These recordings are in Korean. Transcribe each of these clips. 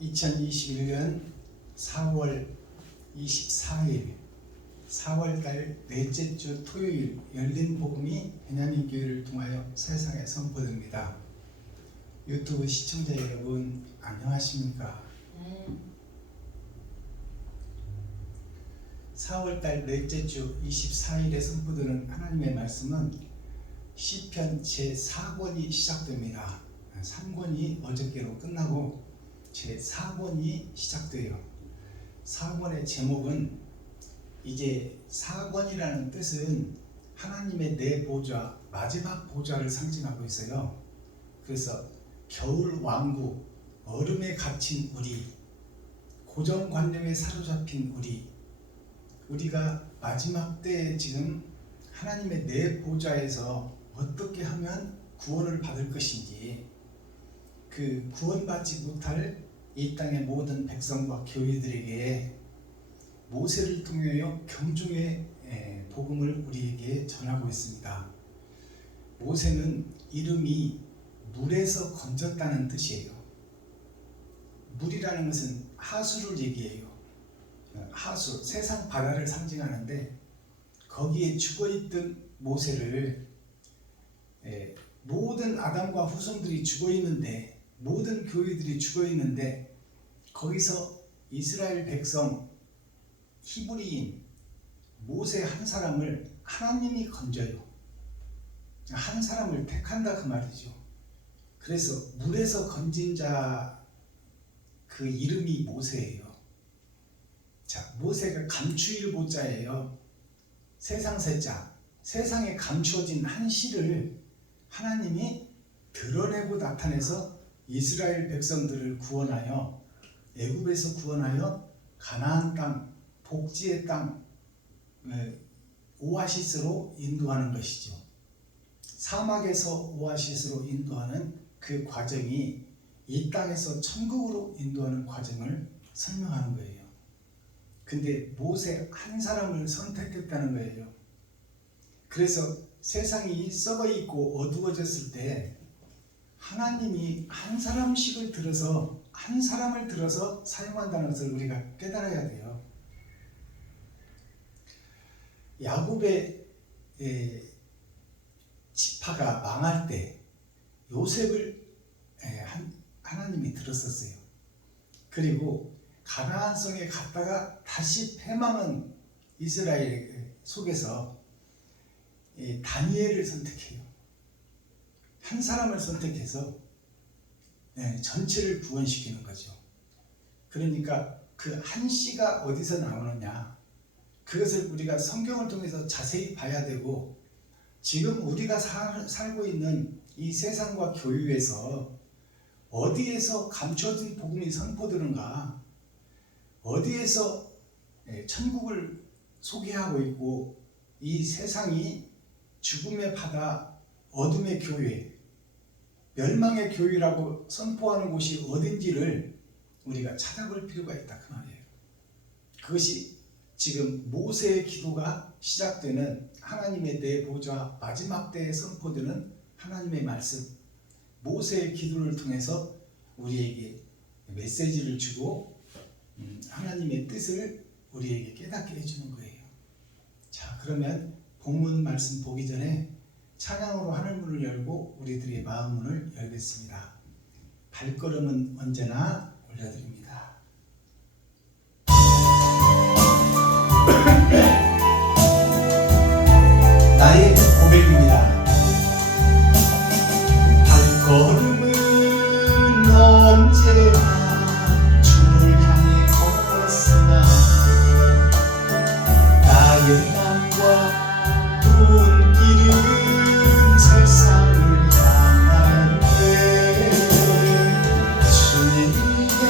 2021년 4월 24일 4월달 넷째 주 토요일 열린 복음이 베냐민 교회를 통하여 세상에 선포됩니다. 유튜브 시청자 여러분 안녕하십니까? 4월달 넷째 주 24일에 선포되는 하나님의 말씀은 시편 제4권이 시작됩니다. 3권이 어저께로 끝나고 제4권이 시작돼요. 4권의 제목은 이제 4권이라는 뜻은 하나님의 내 보좌, 마지막 보좌를 상징하고 있어요. 그래서 겨울 왕국, 얼음에 갇힌 우리, 고정관념에 사로잡힌 우리가 마지막 때에 지금 하나님의 내 보좌에서 어떻게 하면 구원을 받을 것인지, 그 구원받지 못할 이 땅의 모든 백성과 교회들에게 모세를 통하여 경종의 복음을 우리에게 전하고 있습니다. 모세는 이름이 물에서 건졌다는 뜻이에요. 물이라는 것은 하수를 얘기해요. 하수, 세상 바다를 상징하는데 거기에 죽어있던 모세를 모든 아담과 후손들이 죽어있는데, 모든 교회들이 죽어있는데 거기서 이스라엘 백성 히브리인 모세 한 사람을 하나님이 건져요. 한 사람을 택한다 그 말이죠. 그래서 물에서 건진 자 그 이름이 모세예요. 자, 모세가 감추일보자예요. 세상 세자, 세상에 감추어진 한 실을 하나님이 드러내고 나타내서 이스라엘 백성들을 구원하여 애굽에서 구원하여 가나안 땅, 복지의 땅, 오아시스로 인도하는 것이죠. 사막에서 오아시스로 인도하는 그 과정이 이 땅에서 천국으로 인도하는 과정을 설명하는 거예요. 근데 모세 한 사람을 선택했다는 거예요. 그래서 세상이 썩어 있고 어두워졌을 때 하나님이 한 사람을 들어서 사용한다는 것을 우리가 깨달아야 돼요. 야곱의 지파가 망할 때 요셉을 하나님이 들었었어요. 그리고 가나안 성에 갔다가 다시 패망한 이스라엘 속에서 다니엘을 선택해요. 한 사람을 선택해서 전체를 구원시키는 거죠. 그러니까 그 한 씨가 어디서 나오느냐, 그것을 우리가 성경을 통해서 자세히 봐야 되고, 지금 우리가 살고 있는 이 세상과 교회에서 어디에서 감춰진 복음이 선포되는가, 어디에서 천국을 소개하고 있고 이 세상이 죽음의 바다, 어둠의 교회, 멸망의 교회라고 선포하는 곳이 어딘지를 우리가 찾아볼 필요가 있다 그 말이에요. 그것이 지금 모세의 기도가 시작되는 하나님의 내 보좌 마지막 때에 선포되는 하나님의 말씀, 모세의 기도를 통해서 우리에게 메시지를 주고 하나님의 뜻을 우리에게 깨닫게 해주는 거예요. 자, 그러면 본문 말씀 보기 전에 찬양으로 하늘문을 열고 우리들의 마음문을 열겠습니다. 발걸음은 언제나 올려드립니다. 나의 고백입니다. 발걸음은 언제나 주를 향해 걸었으나 나의 맘과 눈길은 세상을 향하는데 주님의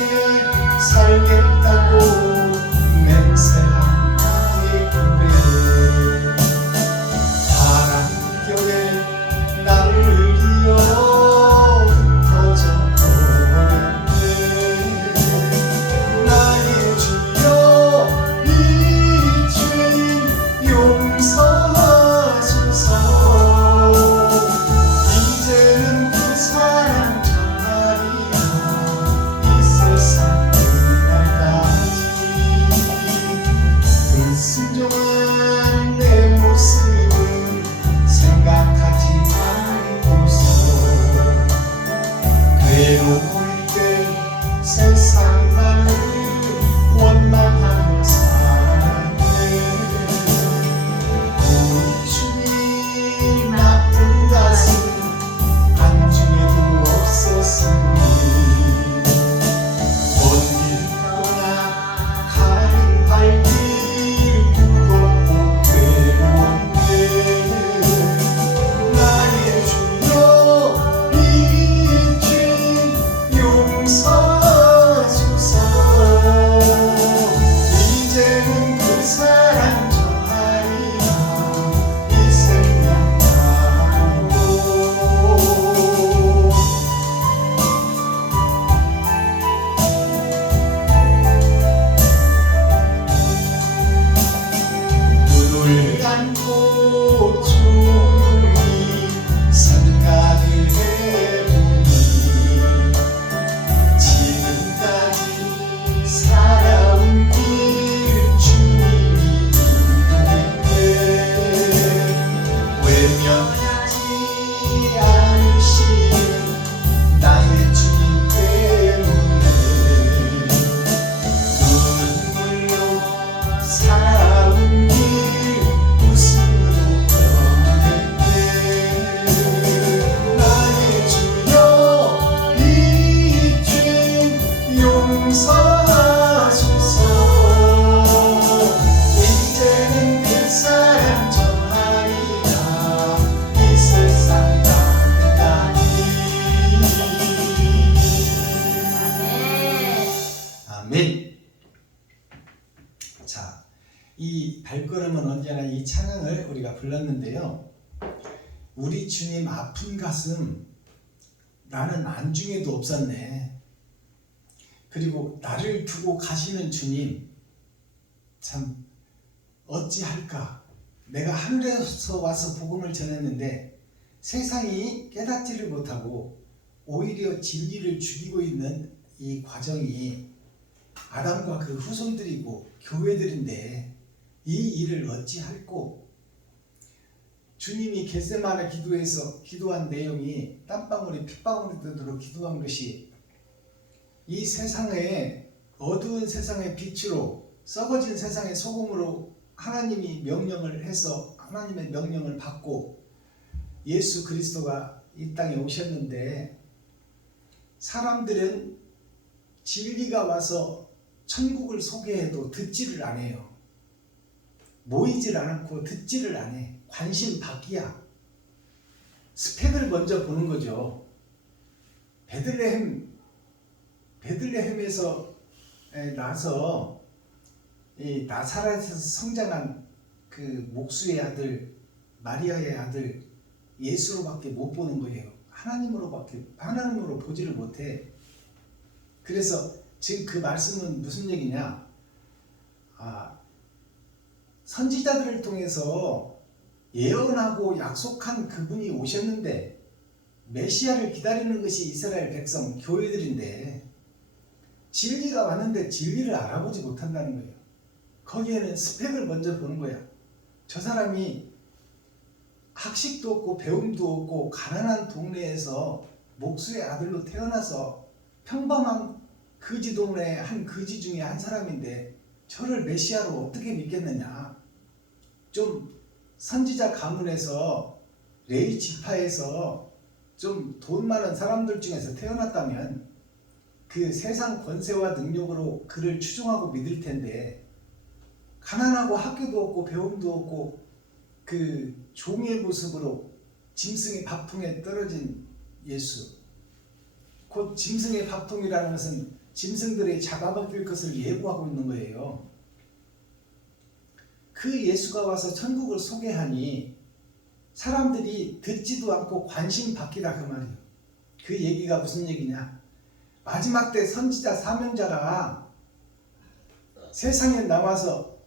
외로울 때 세상만을 원망하는 사람들 우리 주님 나쁜 가슴 안중에도 없었으니 먼길 떠나 가는 발길 무겁고 괴로운데 나의 주여 이 죄 용서하소서 이제는 그 사랑 전하리라 이 생명 가지고 눈을 감고 종이 생각을 해보니 지금까지 살아온 길 주님이 인도했네 외면하지 않으시는 나의 주님 때문에 눈물로 살아온 길 웃음으로 변했네 나의 주여 이 죄 용서하소서 이제는 그 사랑 전하리라 이 세상 끝까지 아멘. 자, 이 발걸음은 언제나 이 찬양을 우리가 불렀는데요. 우리 주님 아픈 가슴 나는 안중에도 없었네. 그리고 나를 두고 가시는 주님 참 어찌할까. 내가 하늘에서 와서 복음을 전했는데 세상이 깨닫지를 못하고 오히려 진리를 죽이고 있는 이 과정이 아담과 그 후손들이고 교회들인데 이 일을 어찌할꼬. 주님이 겟세마네 기도에서 기도한 내용이 땀방울이 핏방울이 되도록 기도한 것이 이 세상에 어두운 세상의 빛으로 썩어진 세상의 소금으로 하나님이 명령을 해서 하나님의 명령을 받고 예수 그리스도가 이 땅에 오셨는데 사람들은 진리가 와서 천국을 소개해도 듣지를 않아요. 모이질 않고 듣지를 않아. 관심 밖이야. 스펙을 먼저 보는 거죠. 베들레헴에서 나서 이 나사렛에서 성장한 그 목수의 아들 마리아의 아들 예수로밖에 못 보는 거예요. 하나님으로 보지를 못해. 그래서 지금 그 말씀은 무슨 얘기냐? 선지자들을 통해서 예언하고 약속한 그분이 오셨는데 메시아를 기다리는 것이 이스라엘 백성 교회들인데 진리가 왔는데 진리를 알아보지 못한다는 거예요. 거기에는 스펙을 먼저 보는 거야. 저 사람이 학식도 없고 배움도 없고 가난한 동네에서 목수의 아들로 태어나서 평범한 거지 동네의 한 거지 중에 한 사람인데 저를 메시아로 어떻게 믿겠느냐. 좀 선지자 가문에서 레위 지파에서 좀 돈 많은 사람들 중에서 태어났다면 그 세상 권세와 능력으로 그를 추종하고 믿을 텐데 가난하고 학교도 없고 배움도 없고 그 종의 모습으로 짐승의 밥통에 떨어진 예수. 곧 짐승의 밥통이라는 것은 짐승들이 잡아먹힐 것을 예고하고 있는 거예요. 그 예수가 와서 천국을 소개하니 사람들이 듣지도 않고 관심 받기다 그 말이에요. 그 얘기가 무슨 얘기냐? 마지막 때 선지자 사명자가 세상에 나와서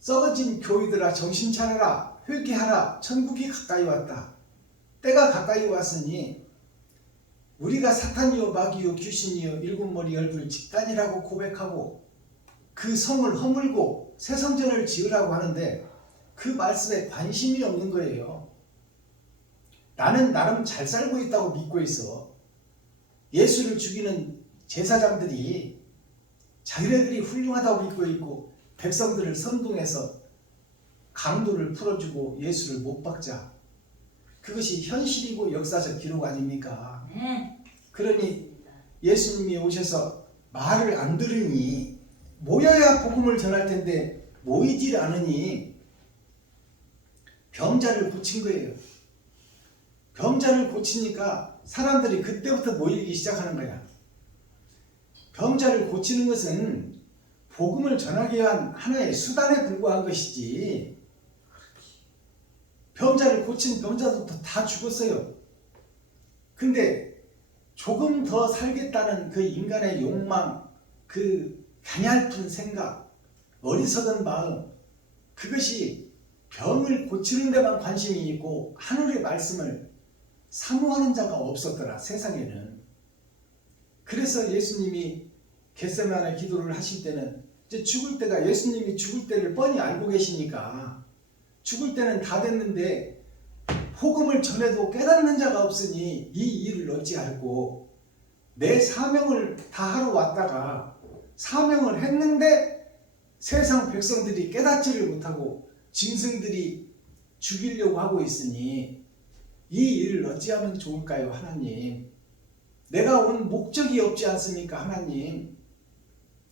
썩어진 교회들아 정신 차려라, 회개하라, 천국이 가까이 왔다. 때가 가까이 왔으니 우리가 사탄이요 마귀요 귀신이요 일곱머리 열불 집단이라고 고백하고 그 성을 허물고 새 성전을 지으라고 하는데 그 말씀에 관심이 없는 거예요. 나는 나름 잘 살고 있다고 믿고 있어. 예수를 죽이는 제사장들이 자기네들이 훌륭하다고 믿고 있고 백성들을 선동해서 강도를 풀어주고 예수를 못 박자. 그것이 현실이고 역사적 기록 아닙니까? 네. 그러니 예수님이 오셔서 말을 안 들으니 모여야 복음을 전할 텐데 모이질 않으니 병자를 고친 거예요. 병자를 고치니까 사람들이 그때부터 모이기 시작하는 거야. 병자를 고치는 것은 복음을 전하기 위한 하나의 수단에 불과한 것이지, 병자를 고친 병자들도 다 죽었어요. 근데 조금 더 살겠다는 그 인간의 욕망, 그 가냘픈 생각, 어리석은 마음, 그것이 병을 고치는 데만 관심이 있고 하늘의 말씀을 사모하는 자가 없었더라, 세상에는. 그래서 예수님이 겟세마네 기도를 하실 때는 이제 죽을 때가, 예수님이 죽을 때를 뻔히 알고 계시니까 죽을 때는 다 됐는데 복음을 전해도 깨닫는 자가 없으니 이 일을 어찌할꼬. 내 사명을 다 하러 왔다가 사명을 했는데 세상 백성들이 깨닫지를 못하고 짐승들이 죽이려고 하고 있으니 이 일을 어찌하면 좋을까요, 하나님? 내가 온 목적이 없지 않습니까, 하나님?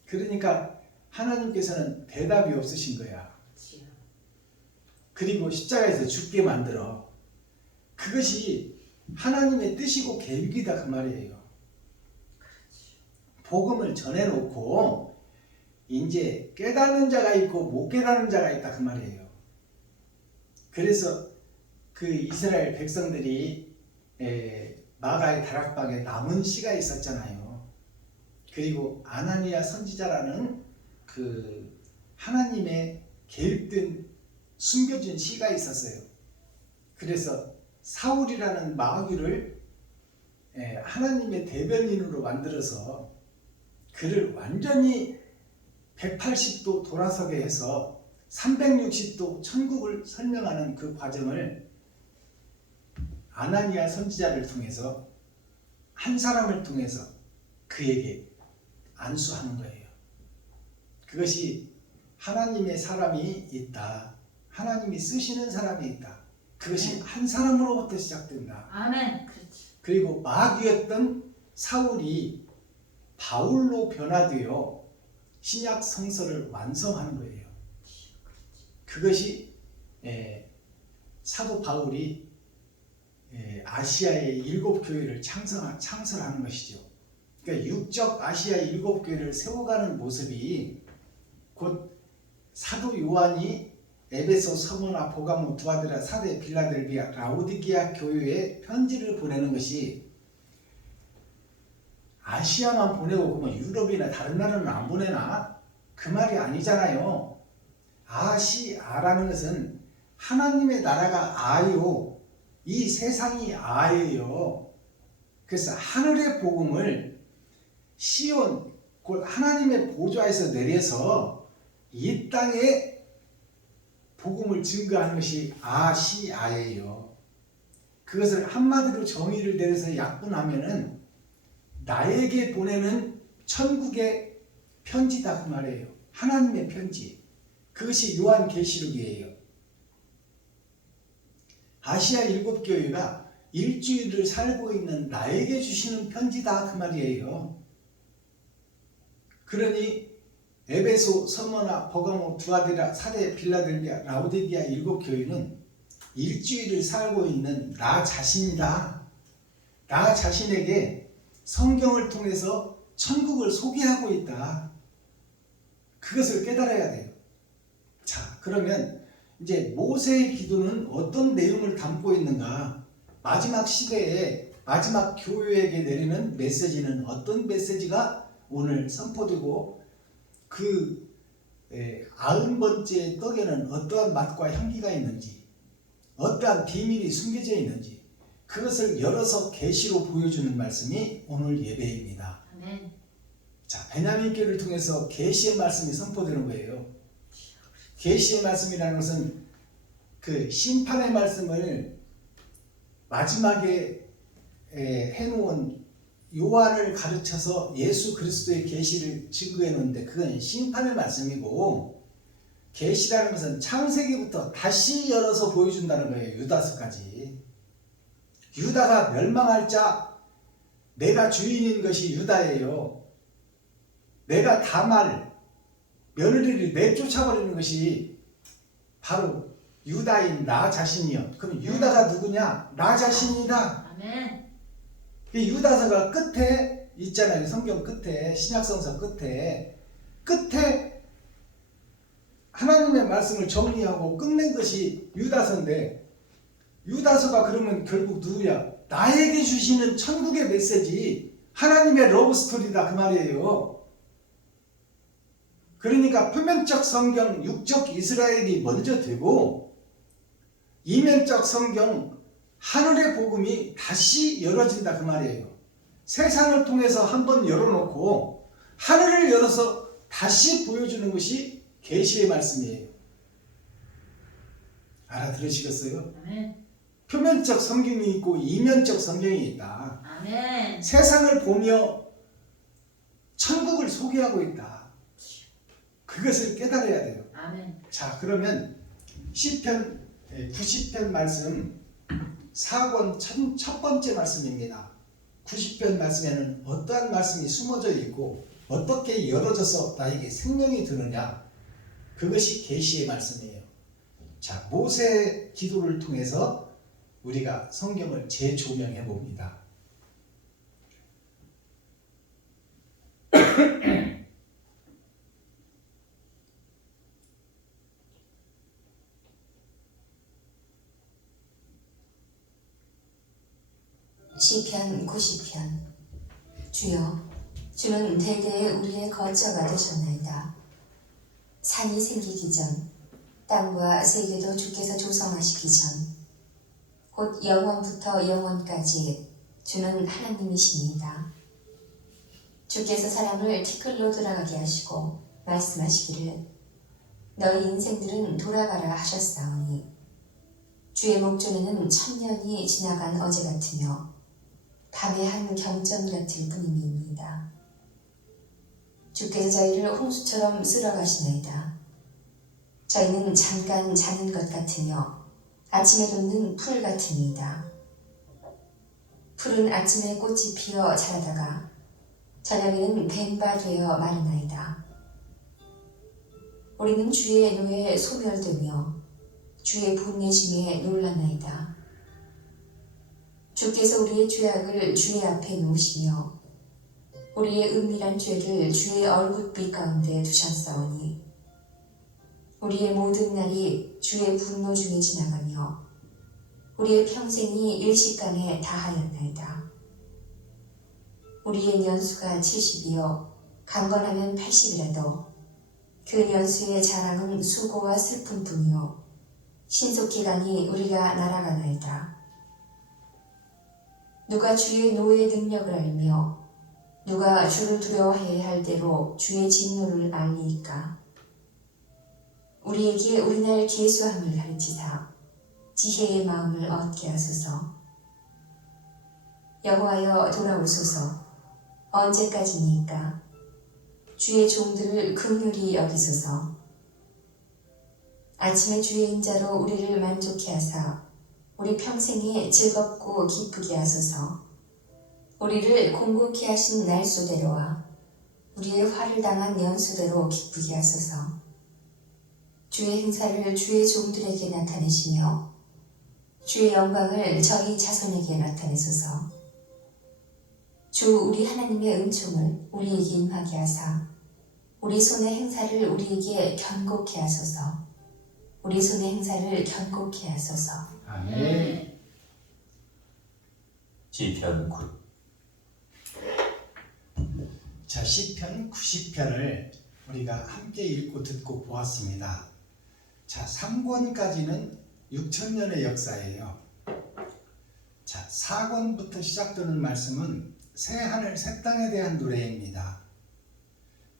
그러니까 하나님께서는 대답이 없으신 거야. 그리고 십자가에서 죽게 만들어. 그것이 하나님의 뜻이고 계획이다, 그 말이에요. 복음을 전해놓고 이제 깨닫는 자가 있고 못 깨닫는 자가 있다, 그 말이에요. 그래서 그 이스라엘 백성들이 마가의 다락방에 남은 씨가 있었잖아요. 그리고 아나니아 선지자라는 그 하나님의 계획된 숨겨진 씨가 있었어요. 그래서 사울이라는 마귀를 하나님의 대변인으로 만들어서 그를 완전히 180도 돌아서게 해서 360도 천국을 설명하는 그 과정을 아나니아 선지자를 통해서, 한 사람을 통해서 그에게 안수하는 거예요. 그것이 하나님의 사람이 있다, 하나님이 쓰시는 사람이 있다, 그것이 한 사람으로부터 시작된다. 아멘. 그렇지. 그리고 마귀였던 사울이 바울로 변화되어 신약 성서를 완성하는 거예요. 그것이 사도 바울이 아시아의 7교회를 창설하는 것이죠. 그러니까 육적 아시아 7교회를 세워가는 모습이 곧 사도 요한이 에베소, 서머나, 보가모, 두아드라, 사데, 빌라델비아, 라오디게아 교회에 편지를 보내는 것이 아시아만 보내고 그러면 유럽이나 다른 나라는 안 보내나? 그 말이 아니잖아요. 아시아라는 것은 하나님의 나라가 아요. 이 세상이 아예요. 그래서 하늘의 복음을 시온, 곧 하나님의 보좌에서 내려서 이 땅에 복음을 증거하는 것이 아시아예요. 그것을 한마디로 정의를 내려서 약분하면은 나에게 보내는 천국의 편지다, 그 말이에요. 하나님의 편지. 그것이 요한계시록이에요. 아시아 7교회가 일주일을 살고 있는 나에게 주시는 편지다, 그 말이에요. 그러니 에베소, 서머나, 버가모, 두아디라, 사데, 빌라델비아, 라오디게아 7교회는 일주일을 살고 있는 나 자신이다. 나 자신에게 성경을 통해서 천국을 소개하고 있다. 그것을 깨달아야 돼요. 자, 그러면 이제 모세의 기도는 어떤 내용을 담고 있는가? 마지막 시대에 마지막 교회에게 내리는 메시지는 어떤 메시지가 오늘 선포되고, 그 90번째 떡에는 어떠한 맛과 향기가 있는지, 어떠한 비밀이 숨겨져 있는지, 그것을 열어서 계시로 보여주는 말씀이 오늘 예배입니다. 아멘. 자, 베냐민 교회를 통해서 계시의 말씀이 선포되는 거예요. 계시의 말씀이라는 것은 그 심판의 말씀을 마지막에 해놓은 요한을 가르쳐서 예수 그리스도의 계시를 증거해 놓는데 그건 심판의 말씀이고, 계시라는 것은 창세기부터 다시 열어서 보여준다는 거예요. 유다서까지. 유다가 멸망할 자, 내가 주인인 것이 유다예요. 내가 다말 며느리를 내쫓아버리는 것이 바로 유다인 나 자신이요. 그럼 유다가 누구냐? 나 자신이다. 아멘. 유다서가 끝에 있잖아요. 성경 끝에, 신약성서 끝에 하나님의 말씀을 정리하고 끝낸 것이 유다서인데, 유다서가 그러면 결국 누구야? 나에게 주시는 천국의 메시지, 하나님의 러브스토리다 그 말이에요. 그러니까 표면적 성경, 육적 이스라엘이 먼저 되고, 이면적 성경, 하늘의 복음이 다시 열어진다 그 말이에요. 세상을 통해서 한번 열어놓고 하늘을 열어서 다시 보여주는 것이 계시의 말씀이에요. 알아들으시겠어요? 아멘. 표면적 성경이 있고 이면적 성경이 있다. 아멘. 세상을 보며 천국을 소개하고 있다. 그것을 깨달아야 돼요. 아멘. 자, 그러면 시편 90편 말씀 4권 첫 번째 말씀입니다. 90편 말씀에는 어떠한 말씀이 숨어져 있고 어떻게 열어져서 나에게 생명이 드느냐, 그것이 계시의 말씀이에요. 자, 모세 기도를 통해서 우리가 성경을 재조명해 봅니다. 시편 90편. 주여, 주는 대대에 우리의 거처가 되셨나이다. 산이 생기기 전, 땅과 세계도 주께서 조성하시기 전, 곧 영원부터 영원까지 주는 하나님이십니다. 주께서 사람을 티끌로 돌아가게 하시고 말씀하시기를 너희 인생들은 돌아가라 하셨사오니, 주의 목전에는 천년이 지나간 어제 같으며 밤의 한 경전 같을 뿐임이니이다. 주께서 저희를 홍수처럼 쓸어가시나이다. 저희는 잠깐 자는 것 같으며 아침에 돋는 풀 같으니이다. 풀은 아침에 꽃이 피어 자라다가 저녁에는 뱀바 되어 마르나이다. 우리는 주의 노에 소멸되며 주의 분내심에 놀라나이다. 주께서 우리의 죄악을 주의 앞에 놓으시며 우리의 은밀한 죄를 주의 얼굴빛 가운데 두셨사오니, 우리의 모든 날이 주의 분노 중에 지나가며 우리의 평생이 일시간에 다하였나이다. 우리의 년수가 70이요 강건하면 80이라도 그 년수의 자랑은 수고와 슬픔뿐이요 신속히 가니 우리가 날아가나이다. 누가 주의 노의 능력을 알며 누가 주를 두려워해야 할 대로 주의 진노를 알리이까. 우리에게 우리날 계수함을 가르치사 지혜의 마음을 얻게 하소서. 여호와여 돌아오소서. 언제까지니까. 주의 종들을 긍휼히 여기소서. 아침에 주의 인자로 우리를 만족케 하사 우리 평생에 즐겁고 기쁘게 하소서. 우리를 공고케 하신 날수대로와 우리의 화를 당한 연수대로 기쁘게 하소서. 주의 행사를 주의 종들에게 나타내시며 주의 영광을 저희 자손에게 나타내소서. 주 우리 하나님의 은총을 우리에게 임하게 하사 우리 손의 행사를 우리에게 견고케 하소서. 우리 손의 행사를 견고케 하소서. 아멘. 시편 9. 자, 시편 90편을 우리가 함께 읽고 듣고 보았습니다. 자, 3권까지는 6천년의 역사예요. 자, 4권부터 시작되는 말씀은 새 하늘 새 땅에 대한 노래입니다.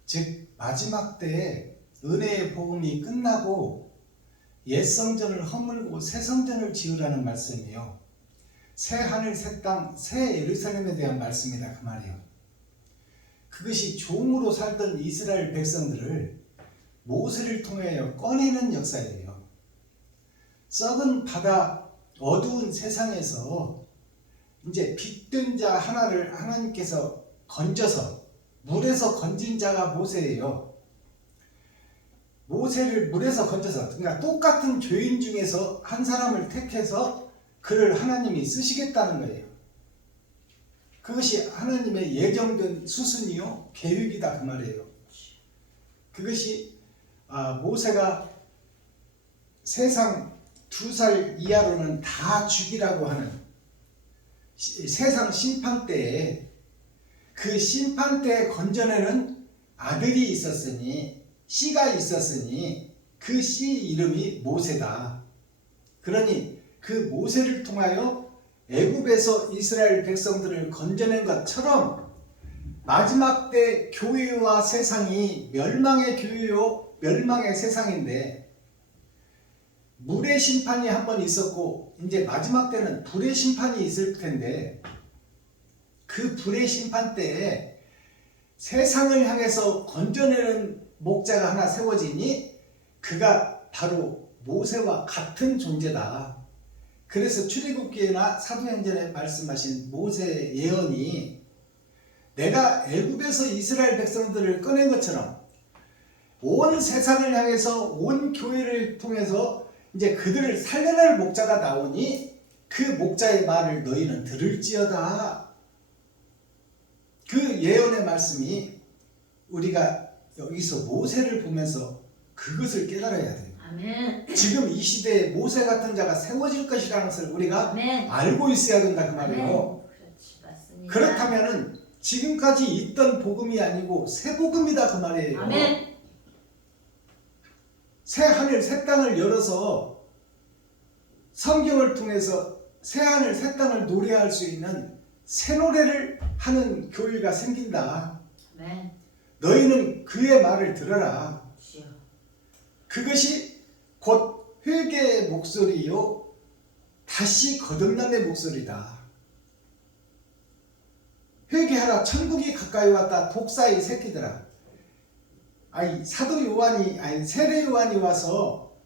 즉 마지막 때에 은혜의 복음이 끝나고 옛 성전을 허물고 새 성전을 지으라는 말씀이요. 새 하늘, 새 땅, 새 예루살렘에 대한 말씀이다 그 말이에요. 그것이 종으로 살던 이스라엘 백성들을 모세를 통하여 꺼내는 역사예요. 썩은 바다, 어두운 세상에서 이제 빛된 자 하나를 하나님께서 건져서 물에서 건진 자가 모세예요. 모세를 물에서 건져서, 그러니까 똑같은 죄인 중에서 한 사람을 택해서 그를 하나님이 쓰시겠다는 거예요. 그것이 하나님의 예정된 수순이요 계획이다 그 말이에요. 그것이 모세가 세상 2살 이하로는 다 죽이라고 하는 세상 심판 때에, 그 심판 때에 건져내는 아들이 있었으니, 씨가 있었으니 그 씨 이름이 모세다. 그러니 그 모세를 통하여 애굽에서 이스라엘 백성들을 건져낸 것처럼 마지막 때 교회와 세상이 멸망의 교회요 멸망의 세상인데, 물의 심판이 한 번 있었고 이제 마지막 때는 불의 심판이 있을 텐데, 그 불의 심판 때에 세상을 향해서 건져내는 목자가 하나 세워지니 그가 바로 모세와 같은 존재다. 그래서 출애굽기나 사도행전에 말씀하신 모세의 예언이 내가 애굽에서 이스라엘 백성들을 꺼낸 것처럼 온 세상을 향해서 온 교회를 통해서 이제 그들을 살려낼 목자가 나오니 그 목자의 말을 너희는 들을지어다. 그 예언의 말씀이 우리가 여기서 모세를 보면서 그것을 깨달아야 돼요. 아멘. 지금 이 시대에 모세 같은 자가 세워질 것이라는 것을 우리가 아멘. 알고 있어야 된다 그 말이에요. 그렇지, 맞습니다. 그렇다면은 지금까지 있던 복음이 아니고 새 복음이다 그 말이에요. 아멘. 새 하늘 새 땅을 열어서 성경을 통해서 새 하늘 새 땅을 노래할 수 있는 새 노래를 하는 교회가 생긴다. 아멘. 너희는 그의 말을 들어라. 주여. 그것이 곧 회개의 목소리요 다시 거듭남의 목소리다. 회개하라, 천국이 가까이 왔다. 독사의 새끼들아. 사도 요한이, 세례 요한이 와서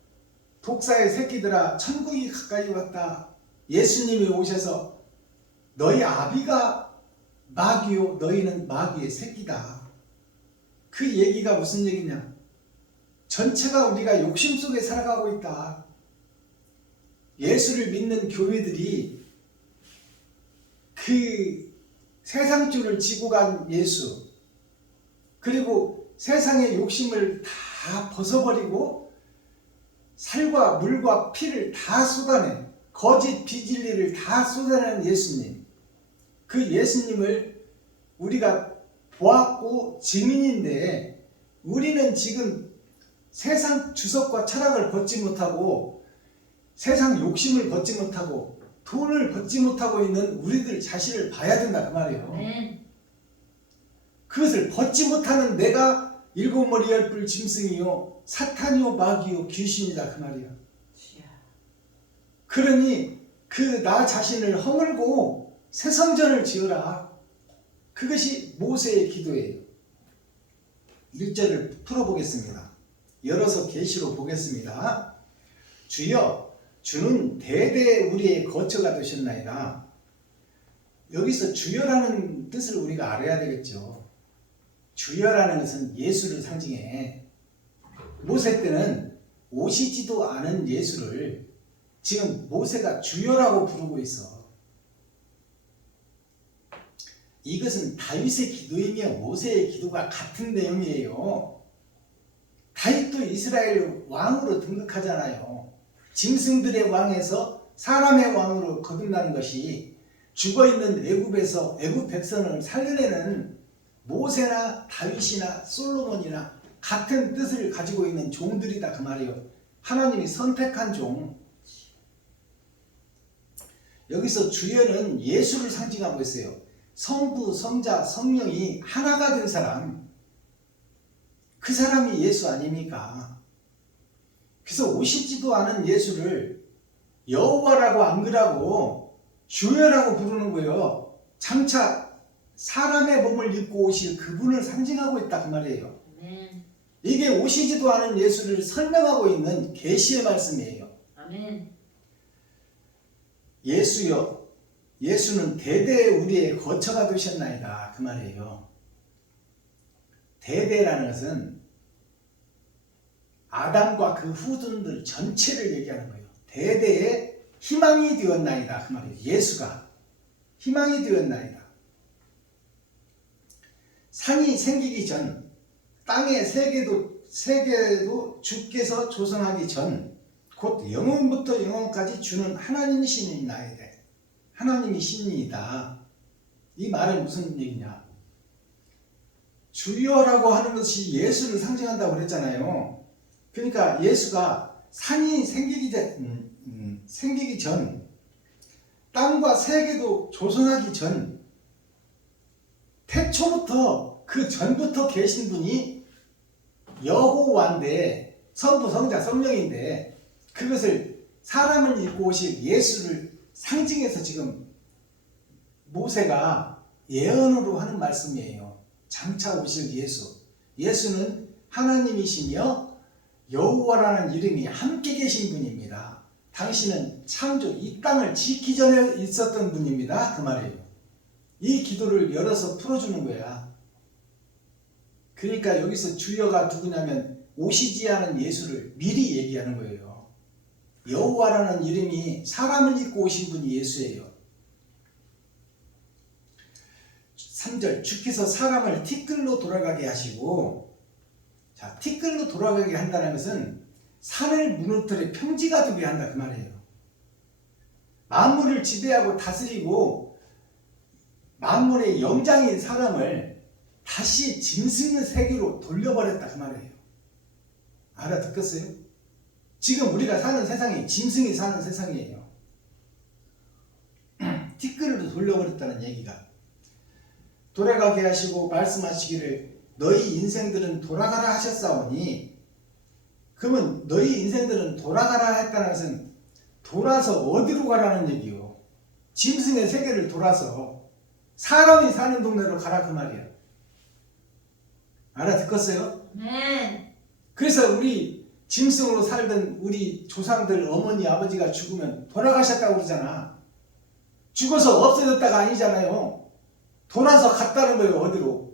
독사의 새끼들아, 천국이 가까이 왔다. 예수님이 오셔서 너희 아비가 마귀요, 너희는 마귀의 새끼다. 그 얘기가 무슨 얘기냐? 전체가 우리가 욕심 속에 살아가고 있다. 예수를 믿는 교회들이 그 세상줄을 지고 간 예수, 그리고 세상의 욕심을 다 벗어버리고 살과 물과 피를 다 쏟아내, 거짓 비진리를 다 쏟아내는 예수님, 그 예수님을 우리가 보았고 증인인데, 우리는 지금 세상 주석과 철학을 벗지 못하고 세상 욕심을 벗지 못하고 돈을 벗지 못하고 있는 우리들 자신을 봐야 된다 그 말이에요. 아멘. 그것을 벗지 못하는 내가 일곱 머리 열불 짐승이요 사탄이요 마귀요 귀신이다 그 말이야. 주여. 그러니 그 나 자신을 허물고 새 성전을 지으라. 그것이 모세의 기도예요. 1절을 풀어보겠습니다. 열어서 계시로 보겠습니다. 주여, 주는 대대 우리의 거처가 되셨나이다. 여기서 주여라는 뜻을 우리가 알아야 되겠죠. 주여라는 것은 예수를 상징해. 모세 때는 오시지도 않은 예수를 지금 모세가 주여라고 부르고 있어. 이것은 다윗의 기도이며 모세의 기도가 같은 내용이에요. 다윗도 이스라엘 왕으로 등극하잖아요. 짐승들의 왕에서 사람의 왕으로 거듭나는 것이 죽어있는 애굽에서 애굽 백성을 살려내는 모세나 다윗이나 솔로몬이나 같은 뜻을 가지고 있는 종들이다 그 말이에요. 하나님이 선택한 종. 여기서 주여는 예수를 상징하고 있어요. 성부, 성자, 성령이 하나가 된 사람, 그 사람이 예수 아닙니까? 그래서 오시지도 않은 예수를 여호와라고 안 그러고 주여라고 부르는 거예요. 장차 사람의 몸을 입고 오실 그분을 상징하고 있다 그 말이에요. 아멘. 이게 오시지도 않은 예수를 설명하고 있는 계시의 말씀이에요. 아멘. 예수여, 예수는 대대 우리의 거처가 되셨나이다 그 말이에요. 대대라는 것은 아담과 그 후손들 전체를 얘기하는 거예요. 대대의 희망이 되었나이다 그 말이에요. 예수가 희망이 되었나이다. 산이 생기기 전, 땅의 세계도 주께서 조성하기 전, 곧 영원부터 영원까지 주는 하나님이 신이나이다. 하나님이 신이다. 이 말은 무슨 얘기냐? 주여라고 하는 것이 예수를 상징한다고 그랬잖아요. 그러니까 예수가 산이 생기기 전, 땅과 세계도 조성하기 전, 태초부터 그 전부터 계신 분이 여호와인데, 성부, 성자, 성령인데 그것을 사람을 입고 오실 예수를 상징해서 지금 모세가 예언으로 하는 말씀이에요. 장차 오실 예수. 예수는 하나님이시며 여호와라는 이름이 함께 계신 분입니다. 당신은 창조 이 땅을 짓기 전에 있었던 분입니다. 그 말이에요. 이 기도를 열어서 풀어주는 거야. 그러니까 여기서 주여가 누구냐면 오시지 않은 예수를 미리 얘기하는 거예요. 여호와라는 이름이 사람을 입고 오신 분이 예수예요. 3절 주께서 사람을 티끌로 돌아가게 하시고, 자, 티끌로 돌아가게 한다는 것은 산을 무너뜨려 평지가 되게 한다 그 말이에요. 만물을 지배하고 다스리고 만물의 영장인 사람을 다시 짐승의 세계로 돌려버렸다 그 말이에요. 알아듣겠어요? 지금 우리가 사는 세상이 짐승이 사는 세상이에요. 티끌로 돌려버렸다는 얘기가, 돌아가게 하시고 말씀하시기를 너희 인생들은 돌아가라 하셨사오니, 그러면 너희 인생들은 돌아가라 했다는 것은 돌아서 어디로 가라는 얘기요? 짐승의 세계를 돌아서 사람이 사는 동네로 가라 그 말이에요. 알아듣겠어요? 아멘. 그래서 우리 짐승으로 살던 우리 조상들 어머니 아버지가 죽으면 돌아가셨다고 그러잖아. 죽어서 없어졌다가 아니잖아요. 돌아서 갔다는 거예요. 어디로?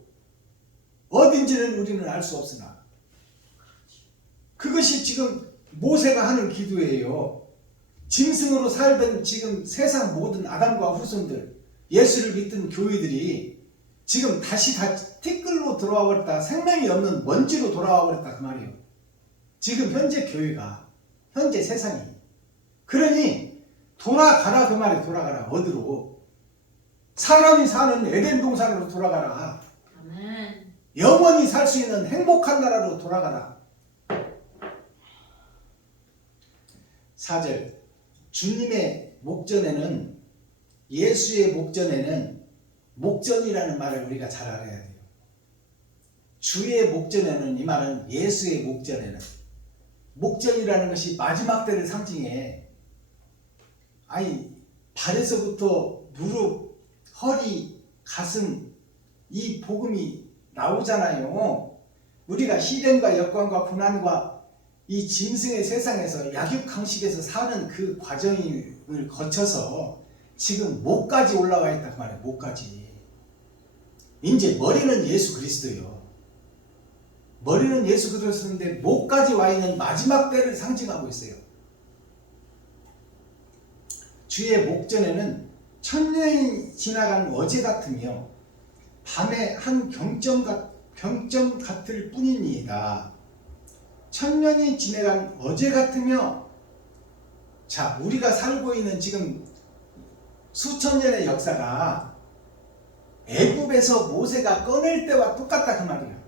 어딘지는 우리는 알 수 없으나 그것이 지금 모세가 하는 기도예요. 짐승으로 살던 지금 세상 모든 아담과 후손들, 예수를 믿던 교회들이 지금 다시 다 티끌로 돌아와 버렸다. 생명이 없는 먼지로 돌아와 버렸다 그 말이에요. 지금 현재 교회가, 현재 세상이. 그러니 돌아가라 그 말이에요. 돌아가라. 어디로? 사람이 사는 에덴 동산으로 돌아가라. 아멘. 영원히 살 수 있는 행복한 나라로 돌아가라. 4절 주님의 목전에는, 예수의 목전에는, 목전이라는 말을 우리가 잘 알아야 돼요. 주의 목전에는, 이 말은 예수의 목전에는, 목전이라는 것이 마지막 때를 상징해. 아니, 발에서부터 무릎, 허리, 가슴, 이 복음이 나오잖아요. 우리가 시련과 역광과 고난과 이 짐승의 세상에서 약육강식에서 사는 그 과정을 거쳐서 지금 목까지 올라와 있다 그 말이에요. 목까지. 이제 머리는 예수 그리스도예요. 머리는 예수 그리스도인데 목까지 와 있는 마지막 때를 상징하고 있어요. 주의 목전에는 천년이 지나간 어제 같으며 밤의 한 경점 같을 뿐이니이다. 천년이 지나간 어제 같으며, 자, 우리가 살고 있는 지금 수천 년의 역사가 애굽에서 모세가 꺼낼 때와 똑같다 그 말이야.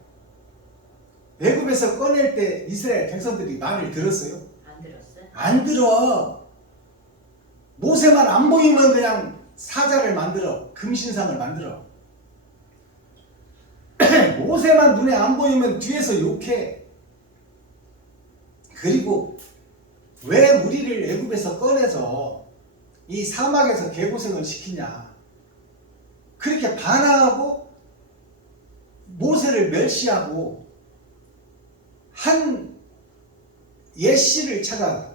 애굽에서 꺼낼 때 이스라엘 백성들이 말을 들었어요? 안 들었어요? 안 들어. 모세만 안 보이면 그냥 사자를 만들어, 금신상을 만들어. 모세만 눈에 안 보이면 뒤에서 욕해. 그리고 왜 우리를 애굽에서 꺼내서 이 사막에서 개고생을 시키냐? 그렇게 반항하고 모세를 멸시하고 한 예씨를 찾아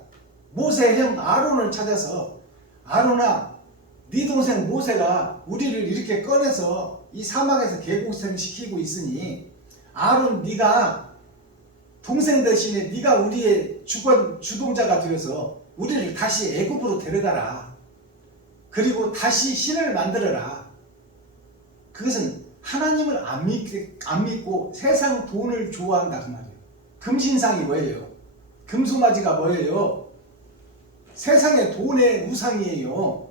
모세 형 아론을 찾아서 아론아 네 동생 모세가 우리를 이렇게 꺼내서 이 사막에서 개고생 시키고 있으니 아론 네가 동생 대신에 네가 우리의 주동자가 되어서 우리를 다시 애굽으로 데려가라. 그리고 다시 신을 만들어라. 그것은 하나님을 안 믿고 세상 돈을 좋아한다 그 말이에요. 금신상이 뭐예요? 금수마지가 뭐예요? 세상의 돈의 우상이에요.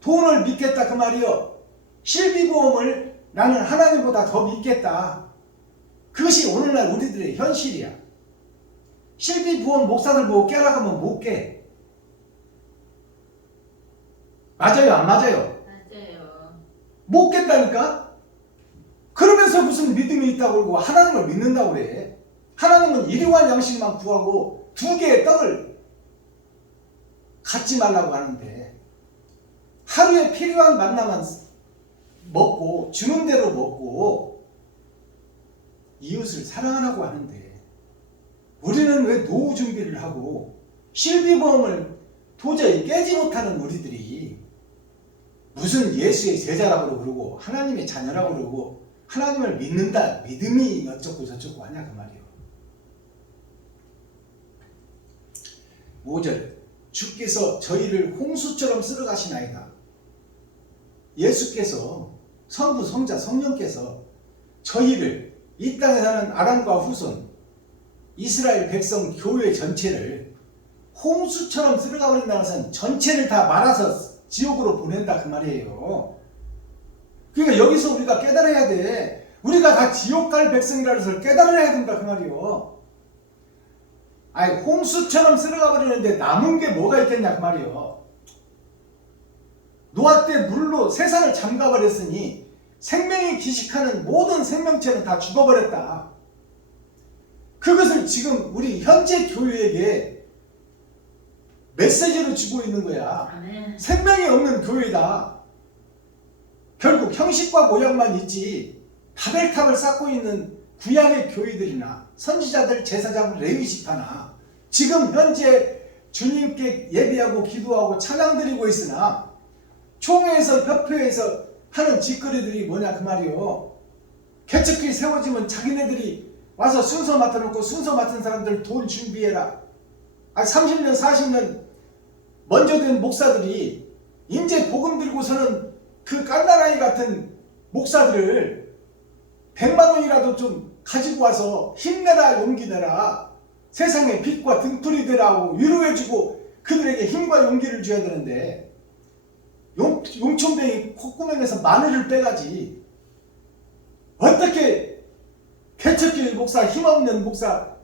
돈을 믿겠다 그 말이요. 실비보험을 나는 하나님보다 더 믿겠다. 그것이 오늘날 우리들의 현실이야. 실비보험 목사들 보고 깨라 하면 못 깨. 맞아요 안 맞아요? 맞아요. 못 깼다니까? 그러면서 무슨 믿음이 있다고 그러고 하나님을 믿는다고 그래. 하나님은 일용할 양식만 구하고 2개의 떡을 갖지 말라고 하는데 하루에 필요한 만나만 먹고 주는 대로 먹고 이웃을 사랑하라고 하는데 우리는 왜 노후 준비를 하고 실비보험을 도저히 깨지 못하는 우리들이 무슨 예수의 제자라고 그러고 하나님의 자녀라고 그러고 하나님을 믿는다 믿음이 어쩌고 저쩌고 하냐 그 말이에요. 5절 주께서 저희를 홍수처럼 쓸어가시나이다. 예수께서 성부 성자 성령께서 저희를 이 땅에 사는 아람과 후손 이스라엘 백성 교회 전체를 홍수처럼 쓸어가 버린다는 것은 전체를 다 말아서 지옥으로 보낸다 그 말이에요. 그러니까 여기서 우리가 깨달아야 돼. 우리가 다 지옥 갈 백성이라는 것을 깨달아야 된다 그 말이에요. 아니 홍수처럼 쓸어가 버리는데 남은 게 뭐가 있겠냐 그 말이에요. 노아 때 물로 세상을 잠가버렸으니 생명이 기식하는 모든 생명체는 다 죽어버렸다. 그것을 지금 우리 현재 교회에게 메시지로 주고 있는 거야. 아멘. 생명이 없는 교회다. 결국 형식과 모양만 있지 바벨탑을 쌓고 있는 구약의 교회들이나 선지자들 제사장 레위지파나 지금 현재 주님께 예배하고 기도하고 찬양 드리고 있으나 총회에서 협회에서 하는 짓거리들이 뭐냐 그 말이요. 개척교회 세워지면 자기네들이 와서 순서 맡아놓고 순서 맡은 사람들 돈 준비해라. 30년 40년 먼저 된 목사들이 이제 복음 들고서는 그 깐나라이 같은 목사들을 100만 원이라도 좀 가지고 와서 힘내라 용기 내라 세상에 빛과 등불이 되라고 위로해주고 그들에게 힘과 용기를 줘야 되는데 용천뱅이 콧구멍에서 마늘을 빼가지 어떻게 개척교회 목사 힘없는 목사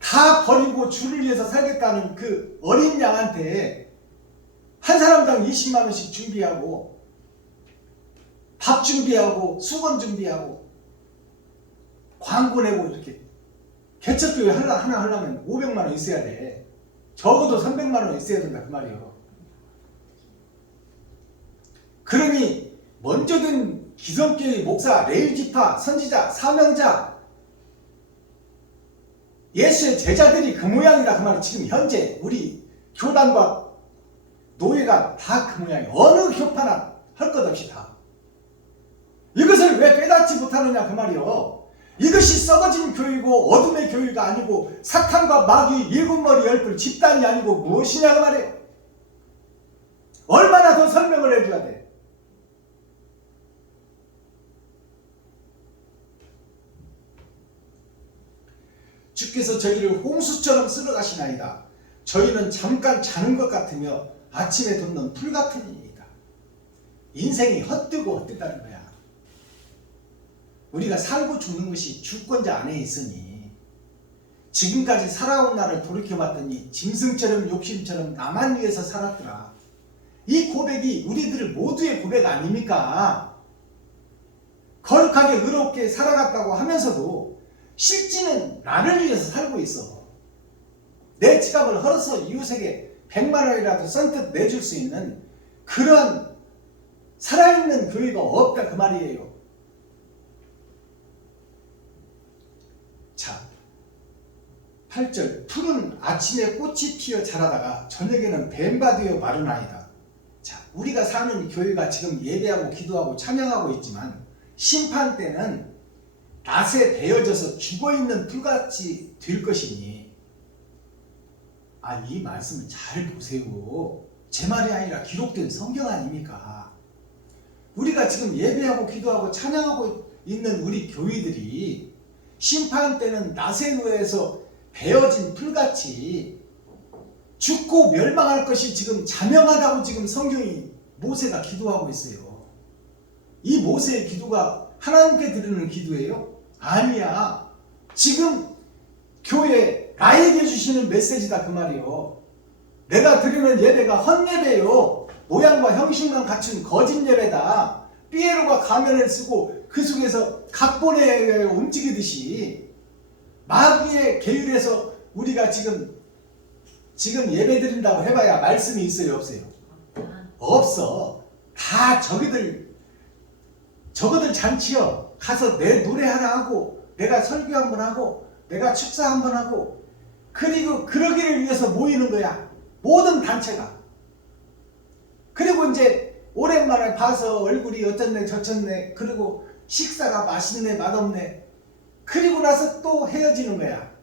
다 버리고 주를 위해서 살겠다는 그 어린 양한테 한 사람당 20만 원씩 준비하고 밥 준비하고 수건 준비하고 광고 내고 이렇게 개척교회 하나 하려면 500만 원 있어야 돼. 적어도 300만 원 있어야 된다 그 말이에요. 그러니 먼저 든 기성교회 목사, 레위지파, 선지자, 사명자 예수의 제자들이 그 모양이다 그 말이 지금 현재 우리 교단과 노예가 다 그 모양이에요. 어느 교파나 할 것 없이 다. 이것을 왜 깨닫지 못하느냐 그 말이요. 이것이 썩어진 교회고 어둠의 교회가 아니고 사탄과 마귀 7머리 10뿔 집단이 아니고 무엇이냐 그 말이에요. 얼마나 더 설명을 해줘야 돼. 주께서 저희를 홍수처럼 쓸어가시나이다. 저희는 잠깐 자는 것 같으며 아침에 돋는 풀 같으니이다. 인생이 헛되고 헛되다는 거야. 우리가 살고 죽는 것이 주권자 안에 있으니 지금까지 살아온 나를 돌이켜봤더니 짐승처럼 욕심처럼 나만 위해서 살았더라. 이 고백이 우리들의 모두의 고백 아닙니까? 거룩하게 의롭게 살아갔다고 하면서도 실제는 나를 위해서 살고 있어. 내 지갑을 헐어서 이웃에게 100만 원이라도 선뜻 내줄 수 있는 그런 살아있는 교회가 없다 그 말이에요. 자, 8절 푸른 아침에 꽃이 피어 자라다가 저녁에는 뱀바 되어 마르나이다. 자, 우리가 사는 교회가 지금 예배하고 기도하고 찬양하고 있지만 심판 때는 낫에 베어져서 죽어있는 풀같이 될 것이니, 이 말씀을 잘 보세요. 제 말이 아니라 기록된 성경 아닙니까? 우리가 지금 예배하고 기도하고 찬양하고 있는 우리 교회들이 심판 때는 낫에 의해서 베어진 풀같이 죽고 멸망할 것이 지금 자명하다고 지금 성경이 모세가 기도하고 있어요. 이 모세의 기도가 하나님께 드리는 기도예요? 아니야. 지금 교회 나에게 주시는 메시지다 그 말이요. 내가 드리는 예배가 헛예배요. 모양과 형식만 갖춘 거짓 예배다. 삐에로가 가면을 쓰고 그 속에서 각본에 의해 움직이듯이 마귀의 계율에서 우리가 지금 예배 드린다고 해봐야 말씀이 있어요, 없어요? 없어. 다 저거들 잔치요. 가서 내 노래 하나 하고 내가 설교 한번 하고 내가 축사 한번 하고 그리고 그러기를 위해서 모이는 거야. 모든 단체가. 그리고 이제 오랜만에 봐서 얼굴이 어쩌네 저쩌네 그리고 식사가 맛있네 맛없네 그리고 나서 또 헤어지는 거야.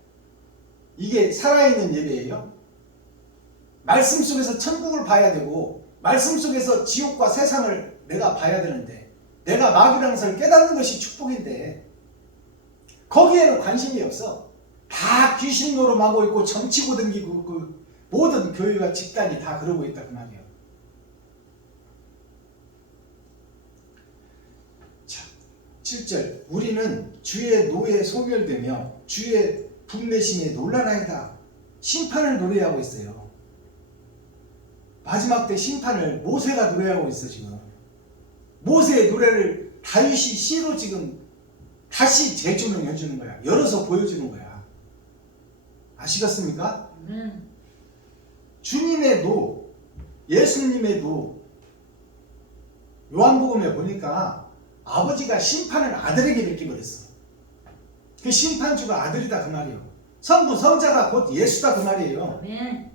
이게 살아있는 예배예요? 말씀 속에서 천국을 봐야 되고 말씀 속에서 지옥과 세상을 내가 봐야 되는데 내가 마귀라는 것을 깨닫는 것이 축복인데 거기에는 관심이 없어. 다 귀신 노름하고 있고 정치고 댕기고 그 모든 교회와 집단이 다 그러고 있다 그 말이에요. 자, 7절 우리는 주의 노에 소멸되며 주의 분내심에 놀라나이다. 심판을 노래하고 있어요. 마지막 때 심판을 모세가 노래하고 있어 지금. 모세의 노래를 다윗이 시로 지금 다시 재조명해 주는 거야. 열어서 보여주는 거야. 아시겠습니까? 주님의 노, 예수님의 노, 요한복음에 보니까 아버지가 심판을 아들에게 맡겨버렸어. 그 심판주가 아들이다 그 말이에요. 성부 성자가 곧 예수다 그 말이에요. 아멘.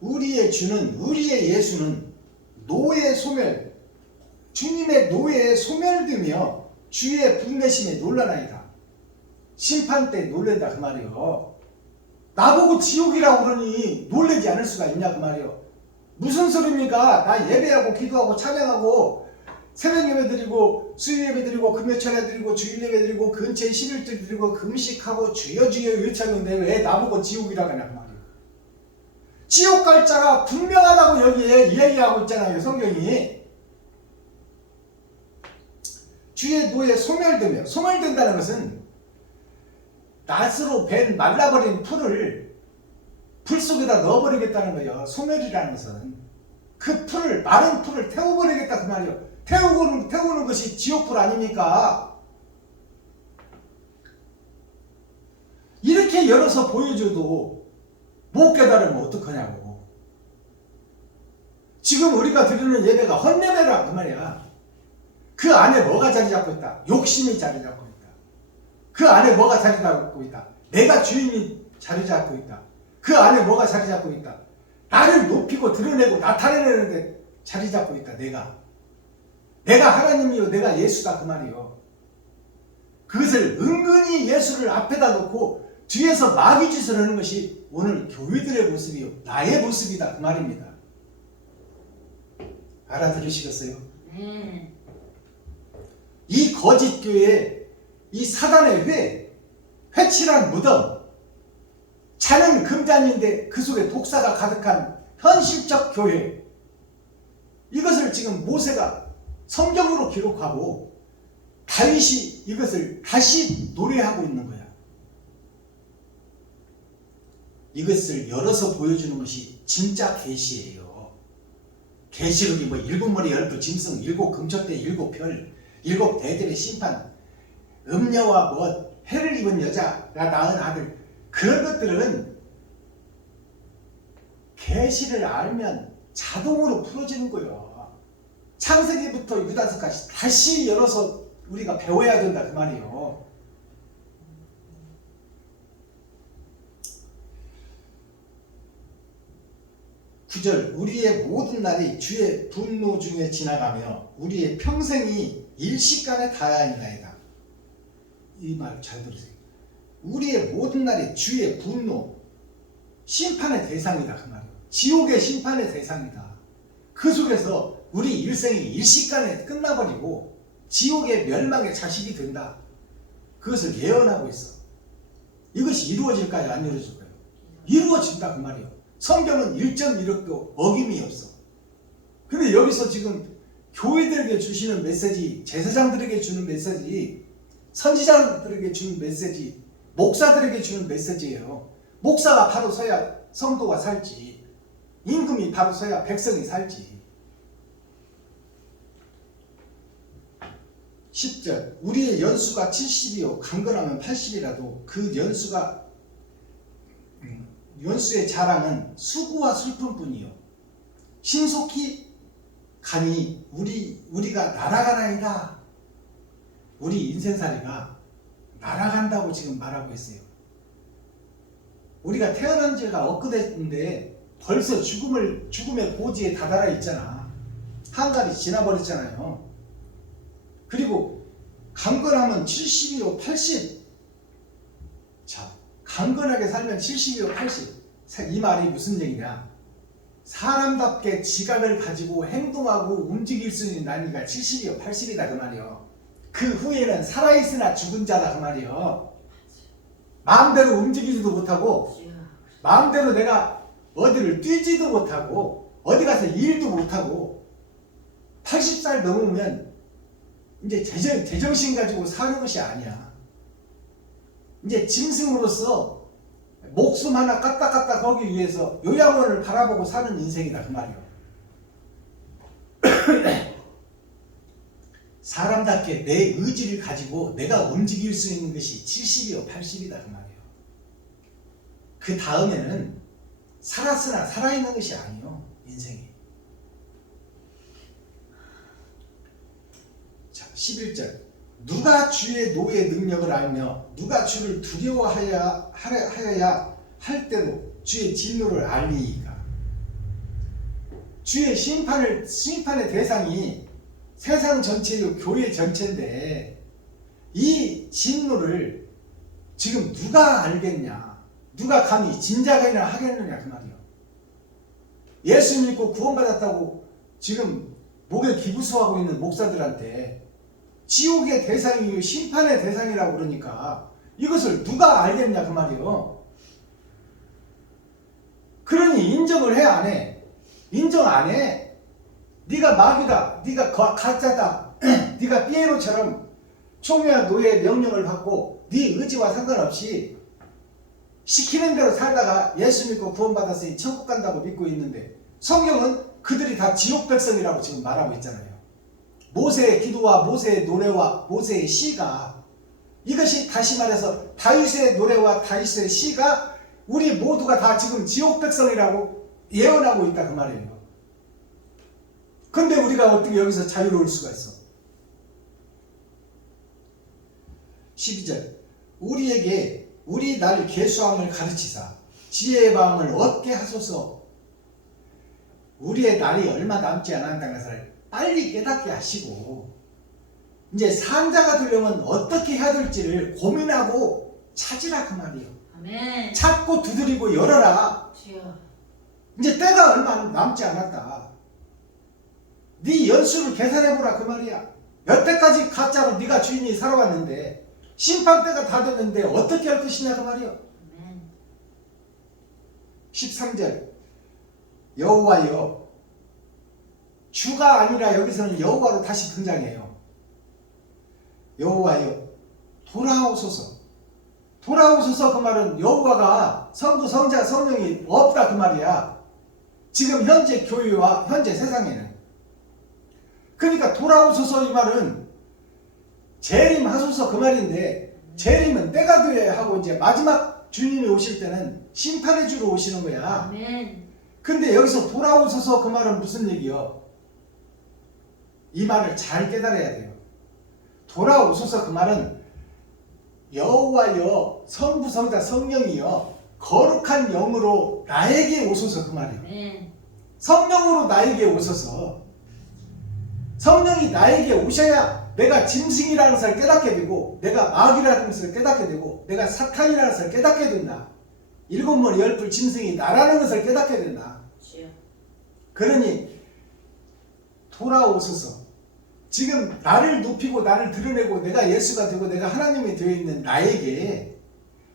우리의 주는, 우리의 예수는 노의 소멸, 주님의 노에 소멸되며 주의 분내심에 놀라나이다. 심판 때 놀랜다 그 말이에요. 나보고 지옥이라고 그러니 놀라지 않을 수가 있냐 그 말이에요. 무슨 소리입니까? 나 예배하고 기도하고 찬양하고 새벽 예배 드리고 수요 예배 드리고 금요철에 드리고 주일 예배 드리고 근처에 11절 드리고 금식하고 주여 주여 외쳤는데 왜 나보고 지옥이라고 하냐 그 말이에요. 지옥 갈 자가 분명하다고 여기에 이야기하고 있잖아요 성경이. 주의 노에 소멸되며, 소멸된다는 것은 낫으로 벤 말라버린 풀을 불 속에다 넣어버리겠다는 거예요. 소멸이라는 것은 그 풀을, 마른 풀을 태워버리겠다 그 말이에요. 태우는 것이 지옥불 아닙니까? 이렇게 열어서 보여줘도 못 깨달으면 어떡하냐고. 지금 우리가 드리는 예배가 헛예배라 그 말이야. 그 안에 뭐가 자리 잡고 있다? 욕심이 자리 잡고 있다. 그 안에 뭐가 자리 잡고 있다? 내가 주인이 자리 잡고 있다. 그 안에 뭐가 자리 잡고 있다? 나를 높이고 드러내고 나타내는데 자리 잡고 있다. 내가 하나님이요 내가 예수다 그 말이요. 그것을 은근히 예수를 앞에다 놓고 뒤에서 마귀 짓을 하는 것이 오늘 교회들의 모습이요 나의 모습이다 그 말입니다. 알아들으시겠어요? 네. 이 거짓 교회, 이 사단의 회칠한 무덤, 자는 금잔인데 그 속에 독사가 가득한 현실적 교회, 이것을 지금 모세가 성경으로 기록하고 다윗이 이것을 다시 노래하고 있는 거야. 이것을 열어서 보여주는 것이 진짜 계시예요. 계시록이 뭐 7머리 10부 짐승 7 금초대 7별 7 대접의 심판, 음녀와 뭐 해를 입은 여자가 낳은 아들, 그런 것들은 계시를 알면 자동으로 풀어지는 거예요. 창세기부터 유다서까지 다시 열어서 우리가 배워야 된다 그 말이에요. 구절 우리의 모든 날이 주의 분노 중에 지나가며 우리의 평생이 일시간에 다하니이다. 이 말 잘 들으세요. 우리의 모든 날이 주의 분노, 심판의 대상이다 그 말이에요. 지옥의 심판의 대상이다. 그 속에서 우리 일생이 일시간에 끝나버리고 지옥의 멸망의 자식이 된다. 그것을 예언하고 있어. 이것이 이루어질까요? 안 이루어질까요? 이루어진다 그 말이에요. 성경은 1.1억도 어김이 없어. 근데 여기서 지금 교회들에게 주시는 메시지, 제사장들에게 주는 메시지, 선지자들에게 주는 메시지, 목사들에게 주는 메시지예요. 목사가 바로 서야 성도가 살지, 임금이 바로 서야 백성이 살지. 10절 우리의 연수가 70이요 강건하면 80이라도 그 연수의 자랑은 수고와 슬픔뿐이요 신속히 가니 우리가 날아가나이다. 우리 인생살이가 날아간다고 지금 말하고 있어요. 우리가 태어난 지가 엊그제인데 벌써 죽음의 고지에 다다라 있잖아. 한가리 지나버렸잖아요. 그리고 강건하면 70이요 80. 자, 강건하게 살면 70이요 80. 이 말이 무슨 얘기냐? 사람답게 지각을 가지고 행동하고 움직일 수 있는 나이가 70이요 80이다 그 말이요. 그 후에는 살아있으나 죽은 자다 그 말이요. 마음대로 움직이지도 못하고 마음대로 내가 어디를 뛰지도 못하고 어디 가서 일도 못하고 80살 넘으면 이제 제정신 가지고 사는 것이 아니야. 이제 짐승으로서 목숨 하나 까딱까딱 하기 위해서 요양원을 바라보고 사는 인생이다 그 말이요. 사람답게 내 의지를 가지고 내가 움직일 수 있는 것이 70이요 80이다 그 말이요. 그 다음에는 살았으나 살아있는 것이 아니요 인생이. 자 11절 누가 주의 노의 능력을 알며 누가 주를 두려워하여야 할 때로 주의 진노를 알리이까. 주의 심판의 대상이 세상 전체요 교회 전체인데 이 진노를 지금 누가 알겠냐? 누가 감히 진작이나 하겠느냐 그 말이요. 예수 믿고 구원받았다고 지금 목에 기부수하고 있는 목사들한테 지옥의 대상이요 심판의 대상이라고 그러니까 이것을 누가 알겠냐 그 말이요. 그러니 인정을 해 안 해? 인정 안 해? 네가 마귀다, 네가 가짜다, 네가 피에로처럼 총회와 노예의 명령을 받고 네 의지와 상관없이 시키는 대로 살다가 예수 믿고 구원받았으니 천국 간다고 믿고 있는데 성경은 그들이 다 지옥 백성이라고 지금 말하고 있잖아요. 모세의 기도와 모세의 노래와 모세의 시가, 이것이 다시 말해서 다윗의 노래와 다윗의 시가 우리 모두가 다 지금 지옥 백성이라고 예언하고 있다 그 말이에요. 근데 우리가 어떻게 여기서 자유로울 수가 있어? 12절 우리에게 우리 날 계수함을 가르치사 지혜의 마음을 얻게 하소서. 우리의 날이 얼마 남지 않았다는 것을 빨리 깨닫게 하시고 이제 산자가 되려면 어떻게 해야 될지를 고민하고 찾으라 그 말이에요. 아멘. 찾고 두드리고 열어라. 주여. 이제 때가 얼마 남지 않았다. 네 연수를 계산해보라 그 말이야. 여태까지 가짜로 네가 주인이 살아왔는데 심판 때가 다 됐는데 어떻게 할 것이냐 그 말이요. 아멘. 13절 여호와여, 주가 아니라 여기서는 여호와로 다시 등장해요. 여호와여 돌아오소서. 돌아오소서 그 말은 여호와가 성부 성자 성령이 없다 그 말이야. 지금 현재 교회와 현재 세상에는. 그러니까 돌아오소서 이 말은 재림하소서 그 말인데, 재림은 때가 돼야 하고 이제 마지막 주님이 오실 때는 심판해 주러 오시는 거야. 아멘. 근데 여기서 돌아오소서 그 말은 무슨 얘기요? 이 말을 잘 깨달아야 돼요. 돌아오소서 그 말은 여호와여 성부성자 성령이여 거룩한 영으로 나에게 오소서 그 말이에요. 아멘. 성령으로 나에게 오소서. 성령이 나에게 오셔야 내가 짐승이라는 것을 깨닫게 되고 내가 마귀라는 것을 깨닫게 되고 내가 사탄이라는 것을 깨닫게 된다. 일곱 머리 열풀 짐승이 나라는 것을 깨닫게 된다. 주여. 그러니 돌아오소서. 지금 나를 높이고 나를 드러내고 내가 예수가 되고 내가 하나님이 되어 있는 나에게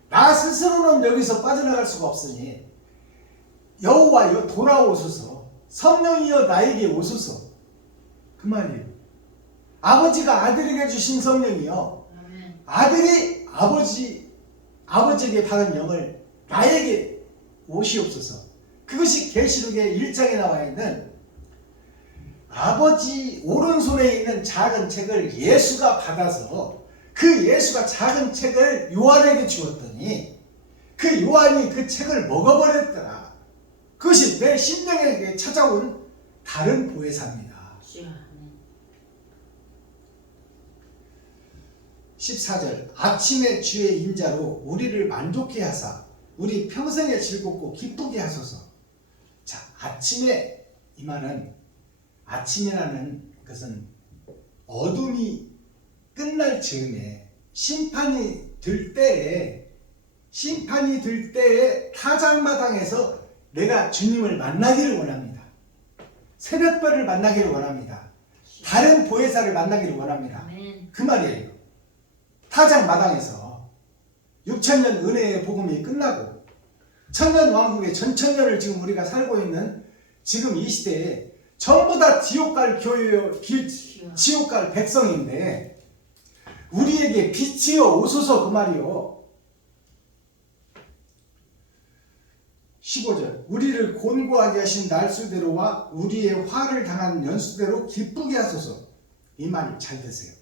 나 스스로는 여기서 빠져나갈 수가 없으니 여호와여 돌아오소서. 성령이여 나에게 오소서. 그 말이에요. 아버지가 아들에게 주신 성령이요. 아멘. 아들이 아버지에게 받은 영을 나에게 오시옵소서. 그것이 계시록의 1장에 나와 있는 아버지 오른손에 있는 작은 책을 예수가 받아서 그 예수가 작은 책을 요한에게 주었더니 그 요한이 그 책을 먹어버렸더라. 그것이 내 심령에게 찾아온 다른 보혜사입니다. 주여. 아멘. 14절 아침에 주의 인자로 우리를 만족케 하사 우리 평생에 즐겁고 기쁘게 하소서. 자, 아침에 이 말은 아침이라는 것은 어둠이 끝날 즈음에 심판이 들 때에 타작마당에서 내가 주님을 만나기를 원합니다. 새벽별을 만나기를 원합니다. 다른 보혜사를 만나기를 원합니다. 아멘. 그 말이에요. 타작마당에서 6천년 은혜의 복음이 끝나고 천년왕국의 전천년을 지금 우리가 살고 있는 지금 이 시대에 전부 다 지옥 갈 교회요, 지옥 갈 백성인데 우리에게 빛이여 오소서 그 말이요. 15절 우리를 곤고하게 하신 날수대로와 우리의 화를 당한 연수대로 기쁘게 하소서. 이 말 잘 드세요.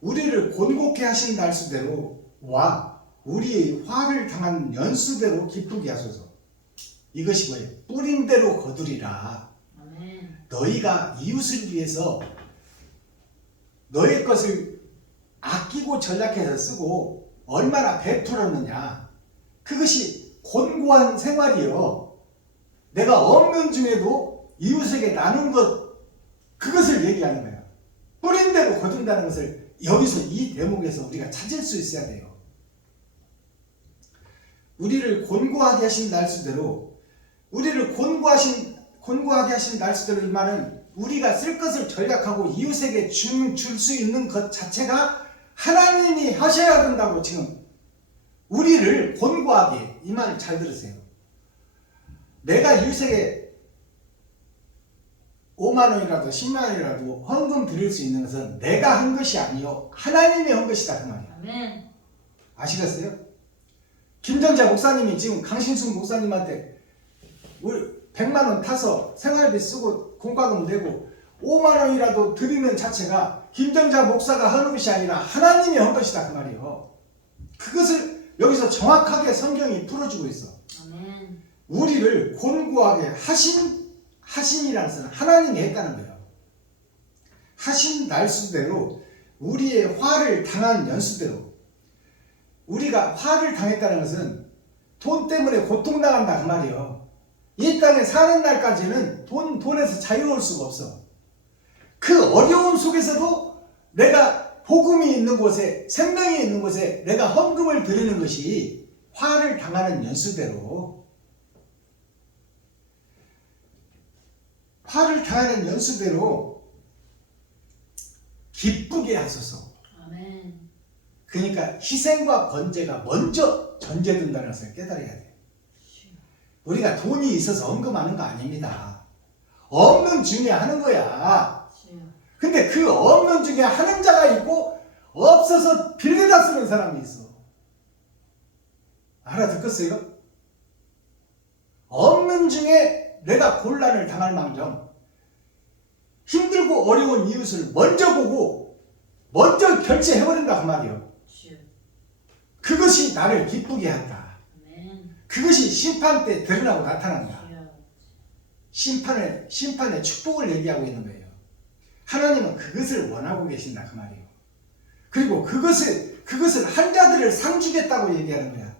우리를 곤고케 하신 날수대로와 우리의 화를 당한 연수대로 기쁘게 하소서. 이것이 뭐예요? 뿌린 대로 거두리라. 아멘. 너희가 이웃을 위해서 너의 것을 아끼고 전략해서 쓰고 얼마나 베풀었느냐. 그것이 곤고한 생활이요. 내가 없는 중에도 이웃에게 나눈 것, 그것을 얘기하는 거예요. 뿌린 대로 거둔다는 것을 여기서 이 대목에서 우리가 찾을 수 있어야 돼요. 우리를 곤고하게 하신 날수대로, 우리를 곤고하게 하신 날수대로, 이 말은 우리가 쓸 것을 절약하고 이웃에게 줄 수 있는 것 자체가 하나님이 하셔야 된다고. 지금 우리를 곤고하게, 이 말을 잘 들으세요. 내가 이웃에게 5만 원이라도 10만 원이라도 헌금 드릴 수 있는 것은 내가 한 것이 아니요 하나님이 한 것이다 그 말이야. 아멘. 아시겠어요? 김정자 목사님이 지금 강신숙 목사님한테 우리 100만 원 타서 생활비 쓰고 공과금 내고 5만 원이라도 드리는 자체가 김정자 목사가 하는 것이 아니라 하나님이 한 것이다 그 말이에요. 그것을 여기서 정확하게 성경이 풀어주고 있어. 아멘. 우리를 곤고하게 하신이라는 것은 하나님이 했다는 거예요. 하신 날수대로 우리의 화를 당한 연수대로. 우리가 화를 당했다는 것은 돈 때문에 고통당한다 그 말이에요. 이 땅에 사는 날까지는 돈에서 자유로울 수가 없어. 그 어려움 속에서도 내가 복음이 있는 곳에, 생명이 있는 곳에 내가 헌금을 드리는 것이 화를 당하는 연수대로, 화를 당하는 연수대로 기쁘게 하소서. 아멘. 그러니까 희생과 번제가 먼저 전제된다는 것을 깨달아야 돼요. 우리가 돈이 있어서 헌금하는 거 아닙니다. 없는 중에 하는 거야. 근데 그 없는 중에 하는 자가 있고 없어서 빌려다 쓰는 사람이 있어. 알아듣겠어요? 없는 중에 내가 곤란을 당할 망정 힘들고 어려운 이웃을 먼저 보고 먼저 결제해버린다 그 말이에요. 그것이 나를 기쁘게 한다. 아멘. 그것이 심판 때 드러나고 나타난다. 심판의 축복을 얘기하고 있는 거예요. 하나님은 그것을 원하고 계신다 그 말이에요. 그리고 그것을 한 자들을 상 주겠다고 얘기하는 거야.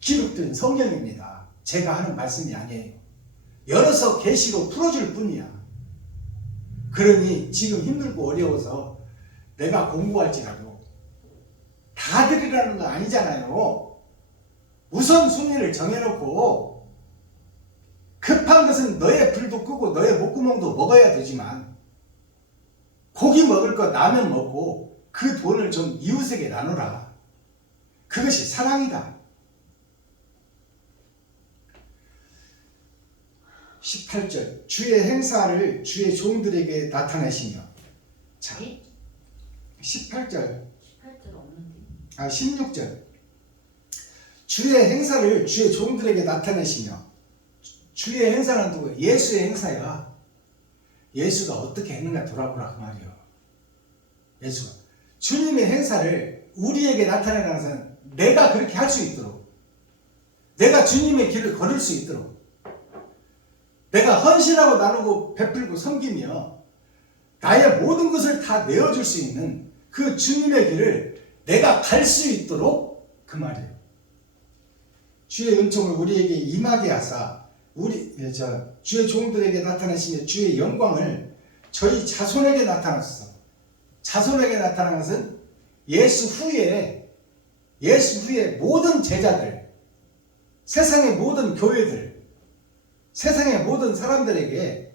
기록된 성경입니다. 제가 하는 말씀이 아니에요. 열어서 계시로 풀어줄 뿐이야. 그러니 지금 힘들고 어려워서 내가 공부할지라도 다 드리라는 거 아니잖아요. 우선순위를 정해놓고 급한 것은 너의 불도 끄고 너의 목구멍도 먹어야 되지만 고기 먹을 거 라면 먹고 그 돈을 좀 이웃에게 나누라. 그것이 사랑이다. 18절 주의 행사를 주의 종들에게 나타내시며. 자, 18절 18절 없는데. 16절 주의 행사를 주의 종들에게 나타내시며. 주의 행사는 누구예요? 예수의 행사야. 예수가 어떻게 했는가 돌아보라 그 말이에요. 예수가 주님의 행사를 우리에게 나타내라는 것은 내가 그렇게 할 수 있도록, 내가 주님의 길을 걸을 수 있도록, 내가 헌신하고 나누고 베풀고 섬기며 나의 모든 것을 다 내어줄 수 있는 그 주님의 길을 내가 갈 수 있도록 그 말이에요. 주의 은총을 우리에게 임하게 하사 주의 종들에게 나타내시며 주의 영광을 저희 자손에게 나타났어. 자손에게 나타난 것은 예수 후에 모든 제자들, 세상의 모든 교회들, 세상의 모든 사람들에게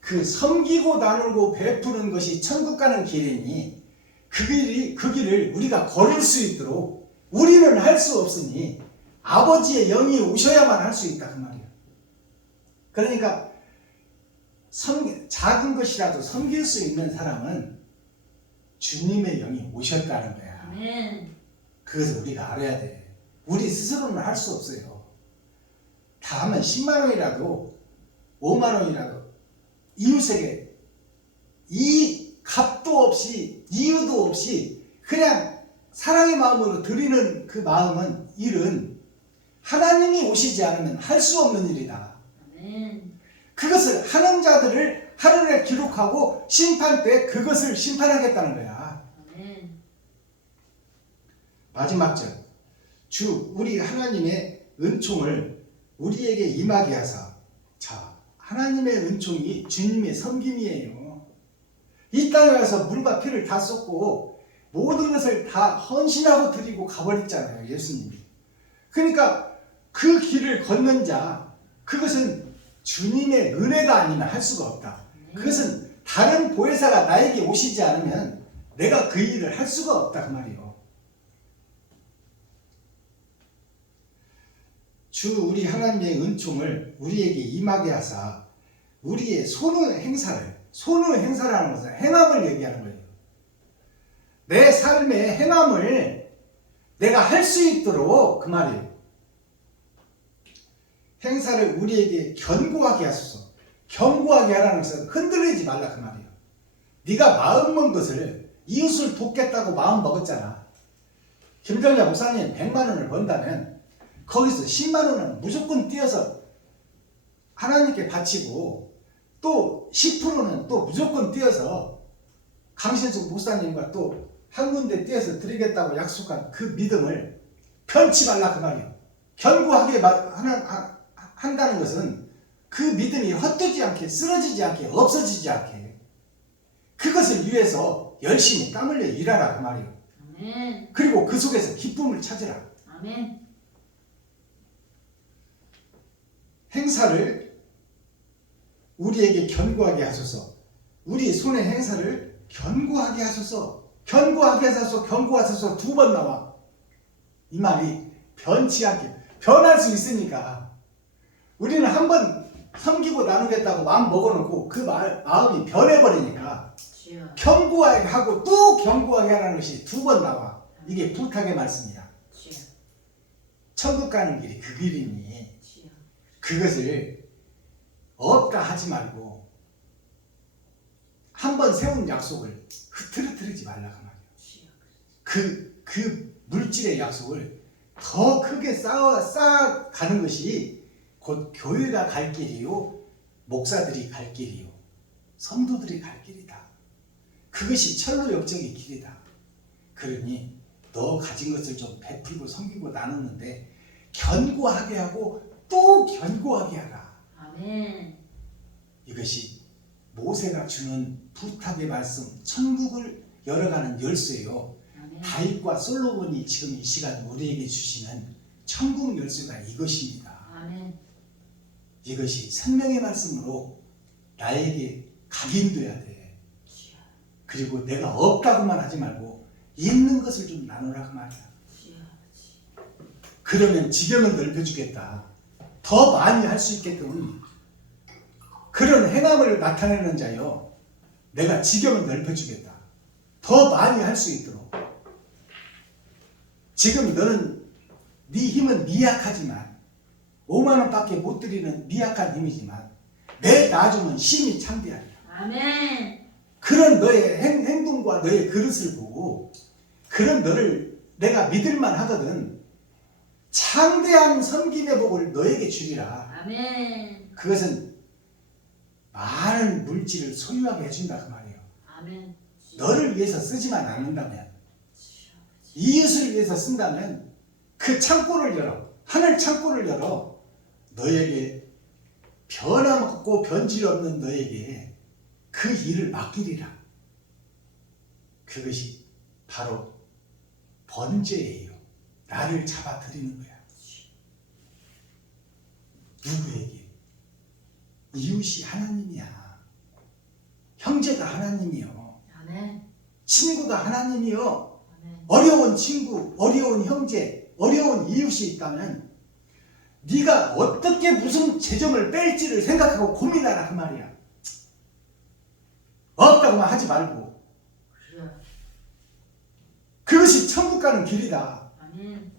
그 섬기고 나누고 베푸는 것이 천국 가는 길이니 그 길을 우리가 걸을 수 있도록 우리는 할 수 없으니 아버지의 영이 오셔야만 할 수 있다 그 말이에요. 그러니까 작은 것이라도 섬길 수 있는 사람은 주님의 영이 오셨다는 거야. 아멘. 그것을 우리가 알아야 돼. 우리 스스로는 할 수 없어요. 다 하면 10만 원이라도 5만 원이라도 이웃에게 이 값도 없이 이유도 없이 그냥 사랑의 마음으로 드리는 그 마음은 일은 하나님이 오시지 않으면 할 수 없는 일이다. 아멘. 그것을 하는 자들을 하늘에 기록하고 심판 때 그것을 심판하겠다는 거야. 아멘. 마지막 절. 우리 하나님의 은총을 우리에게 임하게 하사. 자, 하나님의 은총이 주님의 섬김이에요. 이 땅에 와서 물과 피를 다 쏟고 모든 것을 다 헌신하고 드리고 가버렸잖아요, 예수님이. 그러니까 그 길을 걷는 자, 그것은 주님의 은혜가 아니면 할 수가 없다. 그것은 다른 보혜사가 나에게 오시지 않으면 내가 그 일을 할 수가 없다 그 말이에요. 우리 하나님의 은총을 우리에게 임하게 하사 우리의 손의 행사라는 것은 행함을 얘기하는 거예요. 내 삶의 행함을 내가 할 수 있도록 그 말이에요. 행사를 우리에게 견고하게 하소서. 견고하게 하라는 것은 흔들리지 말라 그 말이에요. 네가 마음먹은 것을 이웃을 돕겠다고 마음 먹었잖아. 김정야 목사님 100만 원을 번다면 거기서 10만 원은 무조건 띄어서 하나님께 바치고 또 10%는 또 무조건 띄어서 강신숙 목사님과 또 한 군데 띄어서 드리겠다고 약속한 그 믿음을 편치 말라 그 말이에요. 견고하게 한다는 것은 그 믿음이 헛되지 않게, 쓰러지지 않게, 없어지지 않게 그것을 위해서 열심히 땀 흘려 일하라 그 말이에요. 아멘. 그리고 그 속에서 기쁨을 찾으라. 아멘. 행사를 우리에게 견고하게 하소서. 우리 손의 행사를 견고하게 하소서. 견고하게 하소서. 견고하소서 두 번 나와. 이 말이 변치 않게 변할 수 있으니까 우리는 한번 섬기고 나누겠다고 마음 먹어놓고 그 마음이 변해버리니까 주여. 견고하게 하고 또 견고하게 하라는 것이 두 번 나와. 이게 부탁의 말씀이야. 주여. 천국 가는 길이 그 길이니 주여. 그것을 없다 하지 말고 한 번 세운 약속을 흐트러뜨리지 말라 그 말이야. 주여. 그 물질의 약속을 더 크게 쌓아가는 것이 곧 교회가 갈 길이요, 목사들이 갈 길이요, 성도들이 갈 길이다. 그것이 철로 역정의 길이다. 그러니 너 가진 것을 좀 베풀고 섬기고 나누는데 견고하게 하고 또 견고하게 하라. 아멘. 이것이 모세가 주는 부탁의 말씀, 천국을 열어가는 열쇠요. 아멘. 다윗과 솔로몬이 지금 이 시간 우리에게 주시는 천국 열쇠가 이것입니다. 아멘. 이것이 생명의 말씀으로 나에게 각인돼야 돼. 그리고 내가 없다고만 하지 말고 있는 것을 좀 나누라 그 말이야. 그러면 지경을 넓혀주겠다. 더 많이 할 수 있게끔 그런 행함을 나타내는 자요, 내가 지경을 넓혀주겠다. 더 많이 할 수 있도록. 지금 너는 네 힘은 미약하지만 5만 원밖에 못 드리는 미약한 힘이지만 내 나중은 힘이 창대하리라. 아멘. 그런 너의 행동과 너의 그릇을 보고 그런 너를 내가 믿을만 하거든. 창대한 섬김의 복을 너에게 주리라. 아멘. 그것은 많은 물질을 소유하게 해준다 그 말이에요. 아멘. 너를 위해서 쓰지만 않는다면, 이웃을 위해서 쓴다면 그 창고를 열어, 하늘 창고를 열어 너에게 변함없고 변질 없는 너에게 그 일을 맡기리라. 그것이 바로 번제예요. 나를 잡아들이는 거야. 누구에게? 이웃이 하나님이야. 형제가 하나님이요. 아멘. 친구가 하나님이요. 아멘. 어려운 친구, 어려운 형제, 어려운 이웃이 있다면 네가 어떻게 무슨 재정을 뺄지를 생각하고 고민하라 그 말이야. 없다고만 하지 말고. 그래. 그것이 천국 가는 길이다. 아멘.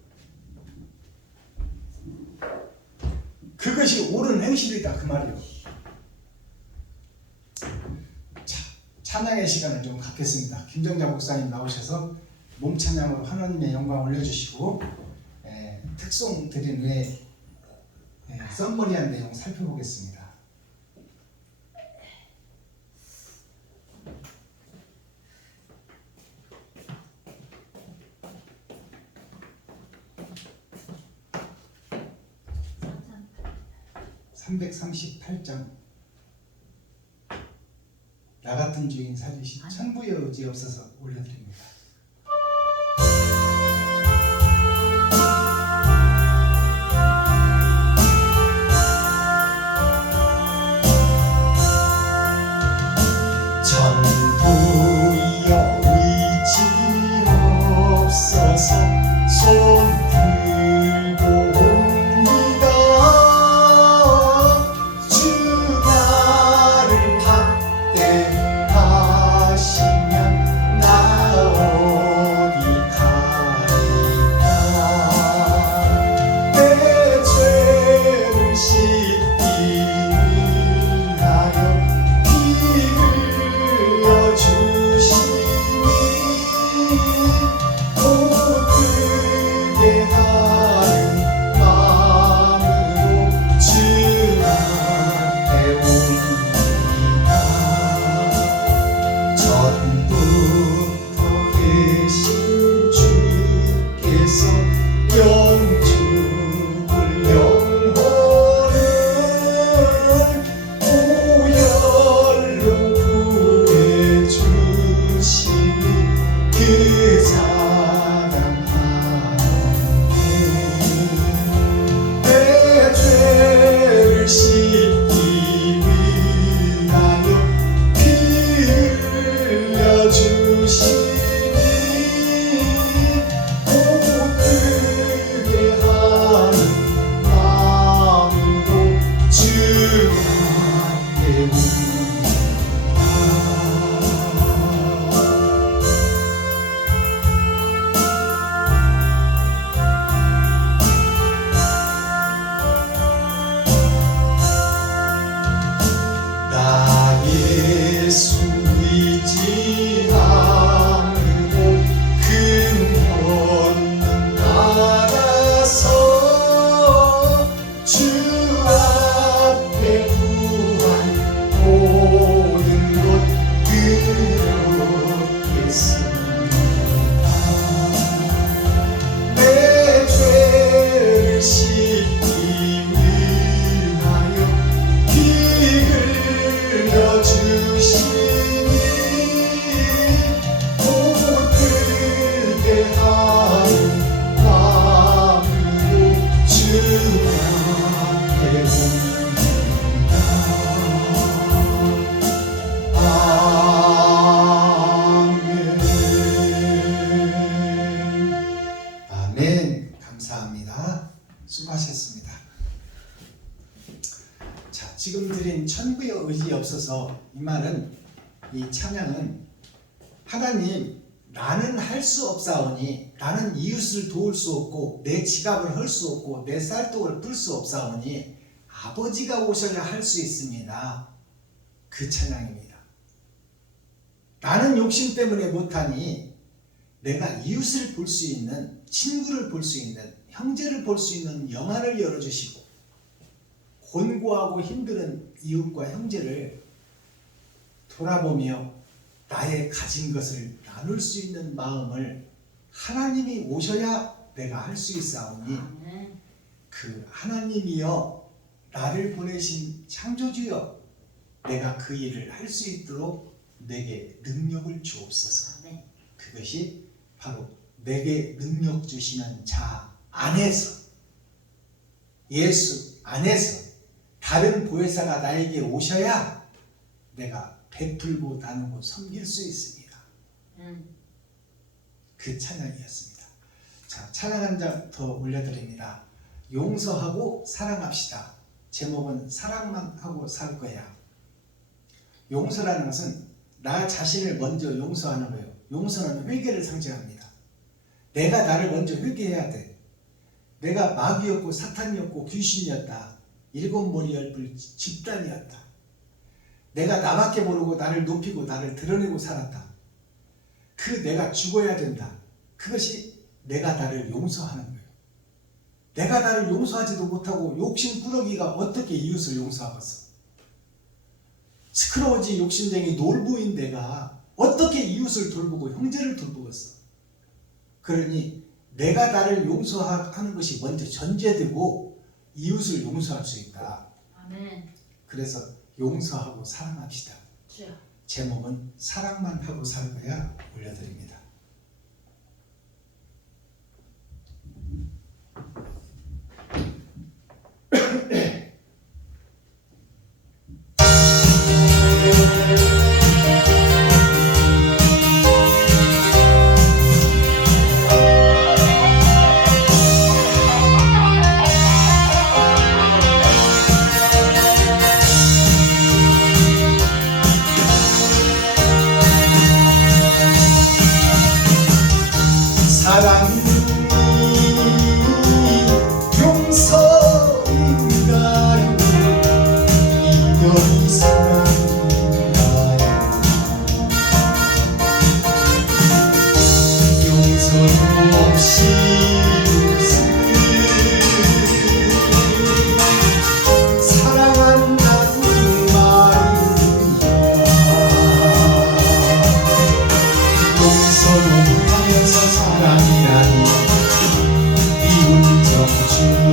그것이 옳은 행실이다 그 말이요. 찬양의 시간을 좀 갖겠습니다. 김정자 목사님 나오셔서 몸 찬양으로 하나님의 영광 올려주시고, 특송 드린 후에 썸머리한 내용 살펴보겠습니다. (338장) 나 같은 주인 살리신 천부의 의지 없어서 올려드립니다. 천부의 의지 없어서 손 들고 옵니다. 주 나를 받게 하시면 나옵니다. 우린 천부에 의지 없어서 이 말은 이 찬양은 하나님 나는 할 수 없사오니 나는 이웃을 도울 수 없고 내 지갑을 할 수 없고 내 쌀떡을 풀 수 없사오니 아버지가 오셔야 할 수 있습니다. 그 찬양입니다. 나는 욕심 때문에 못하니 내가 이웃을 볼 수 있는 친구를 볼 수 있는 형제를 볼 수 있는 영안을 열어주시고 곤고하고 힘든 이웃과 형제를 돌아보며 나의 가진 것을 나눌 수 있는 마음을 하나님이 오셔야 내가 할 수 있사오니 아멘. 그 하나님이여 나를 보내신 창조주여 내가 그 일을 할 수 있도록 내게 능력을 주옵소서. 아멘. 그것이 바로 내게 능력 주시는 자 안에서 예수 안에서 다른 보혜사가 나에게 오셔야 내가 베풀고 나누고 섬길 수 있습니다. 그 찬양이었습니다. 자, 찬양 한 장 더 올려드립니다. 용서하고 사랑합시다. 제목은 사랑만 하고 살 거야. 용서라는 것은 나 자신을 먼저 용서하는 거예요. 용서는 회개를 상징합니다. 내가 나를 먼저 회개해야 돼. 내가 마귀였고 사탄이었고 귀신이었다. 일곱 머리 열불 집단이었다. 내가 나밖에 모르고 나를 높이고 나를 드러내고 살았다. 그 내가 죽어야 된다. 그것이 내가 나를 용서하는 거예요. 내가 나를 용서하지도 못하고 욕심꾸러기가 어떻게 이웃을 용서하겠어? 시끄러워지 욕심쟁이 놀부인 내가 어떻게 이웃을 돌보고 형제를 돌보겠어? 그러니 내가 나를 용서하는 것이 먼저 전제되고 이웃을 용서할 수 있다. 아멘. 그래서 용서하고 사랑합시다. 주여. 제목은 사랑만 하고 살 거야 올려드립니다. 사랑이 용서인가요? 이별이 사랑인가요? 용서는 없이 사랑한다는 말인가? 용서로 하면서 사랑이라니 이웃정 주고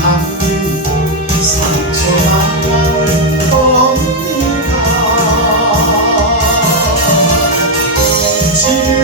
받는 상처와 마음을 겁니다. 지금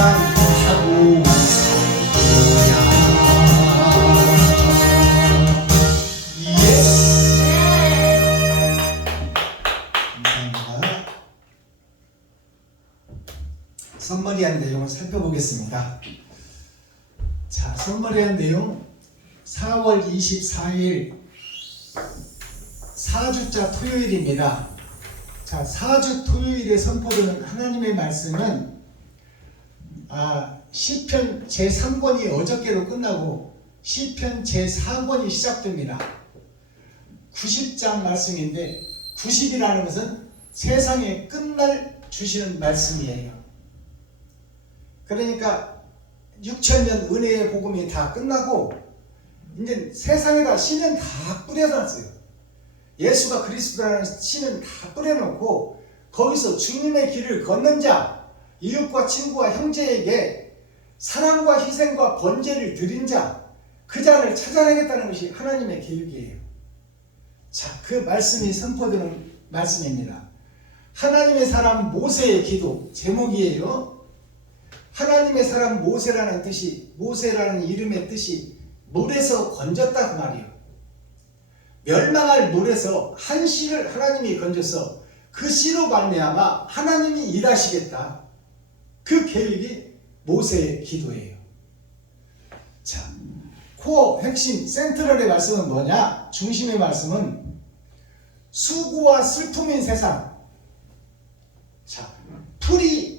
하고 살거야. 예스. 감사합니다. 선머리한 내용을 살펴보겠습니다. 자, 선머리한 내용 4월 24일 4주자 토요일입니다. 자, 4주 토요일에 선포되는 하나님의 말씀은 시편 제3권이 어저께로 끝나고 시편 제4권이 시작됩니다. 90장 말씀인데 90이라는 것은 세상의 끝날 주시는 말씀이에요. 그러니까 6,000년 은혜의 복음이 다 끝나고 이제 세상에다 씨는 다 뿌려놨어요. 예수가 그리스도라는 씨는 다 뿌려놓고 거기서 주님의 길을 걷는 자, 이웃과 친구와 형제에게 사랑과 희생과 번제를 드린 자, 그 자를 찾아내겠다는 것이 하나님의 계획이에요. 자, 그 말씀이 선포되는 말씀입니다. 하나님의 사람 모세의 기도 제목이에요. 하나님의 사람 모세라는 뜻이, 모세라는 이름의 뜻이 물에서 건졌다 그 말이에요. 멸망할 물에서 한 씨를 하나님이 건져서 그 씨로 말미암아 하나님이 일하시겠다. 그 계획이 모세의 기도예요. 자, 코어 핵심 센트럴의 말씀은 뭐냐? 중심의 말씀은 수고와 슬픔인 세상. 자, 풀이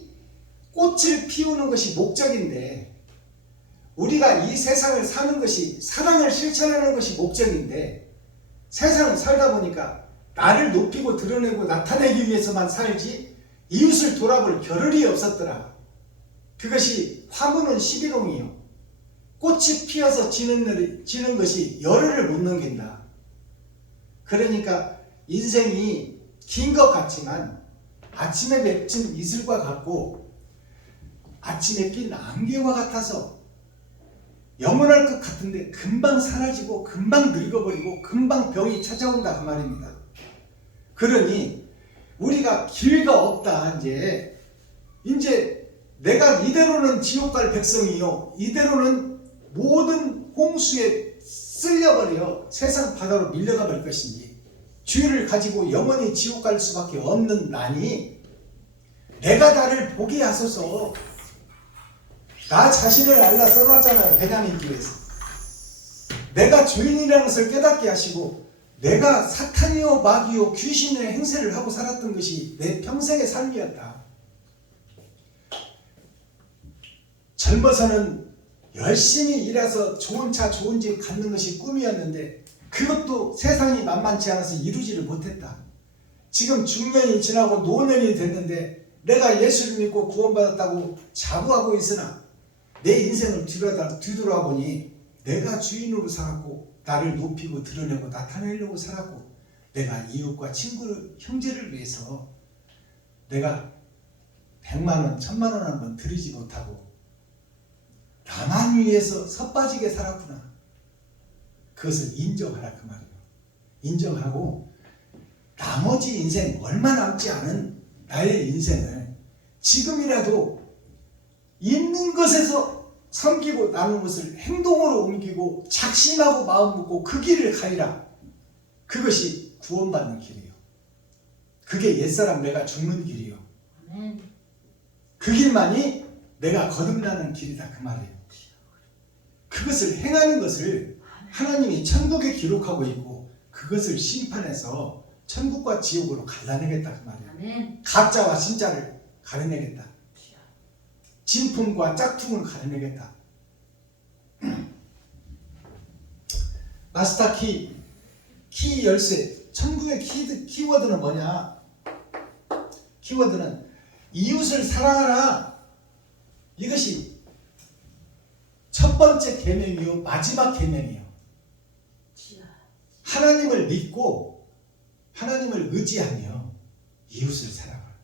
꽃을 피우는 것이 목적인데 우리가 이 세상을 사는 것이 사랑을 실천하는 것이 목적인데 세상을 살다 보니까 나를 높이고 드러내고 나타내기 위해서만 살지 이웃을 돌아볼 겨를이 없었더라. 그것이 화무는 11홍이요. 꽃이 피어서 지는 것이 열흘을 못 넘긴다. 그러니까 인생이 긴 것 같지만 아침에 맺힌 이슬과 같고 아침에 낀 안개와 같아서 영원할 것 같은데 금방 사라지고 금방 늙어버리고 금방 병이 찾아온다 그 말입니다. 그러니 우리가 기회가 없다. 이제 내가 이대로는 지옥 갈 백성이요, 이대로는 모든 홍수에 쓸려버려 세상 바다로 밀려가 버릴 것인지 주의를 가지고 영원히 지옥 갈 수밖에 없는 나니 내가 나를 보게 하소서. 나 자신을 알라 써놨잖아요. 베냐민 교회에서. 내가 죄인이라는 것을 깨닫게 하시고 내가 사탄이요 마귀요 귀신의 행세를 하고 살았던 것이 내 평생의 삶이었다. 젊어서는 열심히 일해서 좋은 차 좋은 집 갖는 것이 꿈이었는데 그것도 세상이 만만치 않아서 이루지를 못했다. 지금 중년이 지나고 노년이 됐는데 내가 예수를 믿고 구원받았다고 자부하고 있으나 내 인생을 뒤돌아보니 내가 주인으로 살았고 나를 높이고 드러내고 나타내려고 살았고 내가 이웃과 친구를 형제를 위해서 내가 100만원 1000만원 한번 드리지 못하고 나만 위해서 섣빠지게 살았구나. 그것을 인정하라 그 말이에요. 인정하고 나머지 인생 얼마 남지 않은 나의 인생을 지금이라도 있는 것에서 섬기고 나눈 것을 행동으로 옮기고 작심하고 마음 먹고 그 길을 가리라. 그것이 구원받는 길이에요. 그게 옛사람 내가 죽는 길이에요. 아멘. 그 길만이 내가 거듭나는 길이다 그 말이에요. 그것을 행하는 것을 하나님이 천국에 기록하고 있고 그것을 심판해서 천국과 지옥으로 갈라내겠다 그 말이에요. 아멘. 가짜와 진짜를 가려내겠다. 진품과 짝퉁을 가려내겠다. 마스터 키 열쇠. 천국의 키워드는 뭐냐? 키워드는 이웃을 사랑하라. 이것이 첫 번째 계명이요 마지막 계명이요. 하나님을 믿고 하나님을 의지하며 이웃을 사랑하라.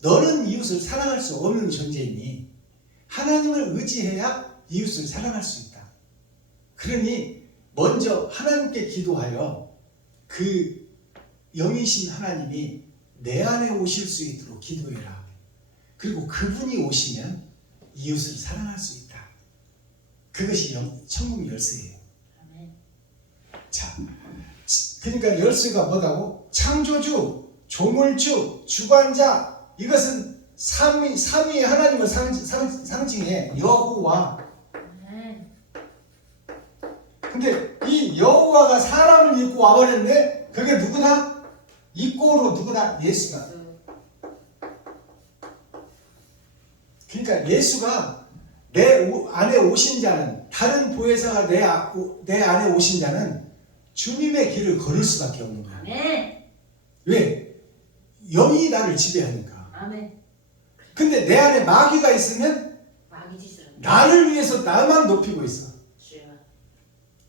너는 이웃을 사랑할 수 없는 존재이니 하나님을 의지해야 이웃을 사랑할 수 있다. 그러니 먼저 하나님께 기도하여 그 영이신 하나님이 내 안에 오실 수 있도록 기도해라. 그리고 그분이 오시면 이웃을 사랑할 수 있다. 그것이 천국 열쇠예요. 아멘. 자, 그러니까 열쇠가 뭐다고? 창조주, 조물주, 주관자. 이것은 삼위의 하나님을 상징해. 여호와. 아멘. 근데 이 여호와가 사람을 입고 와버렸는데 그게 누구다? 입고로 누구다? 예수가. 그러니까 예수가 내 안에 오신 자는, 다른 보혜사가 내 안에 오신 자는 주님의 길을 걸을 수밖에 없는 거야. 아멘. 왜? 영이 나를 지배하니까. 아멘. 근데 내 안에 마귀가 있으면 마귀 짓을 한다. 나를 위해서 나만 높이고 있어. 주여.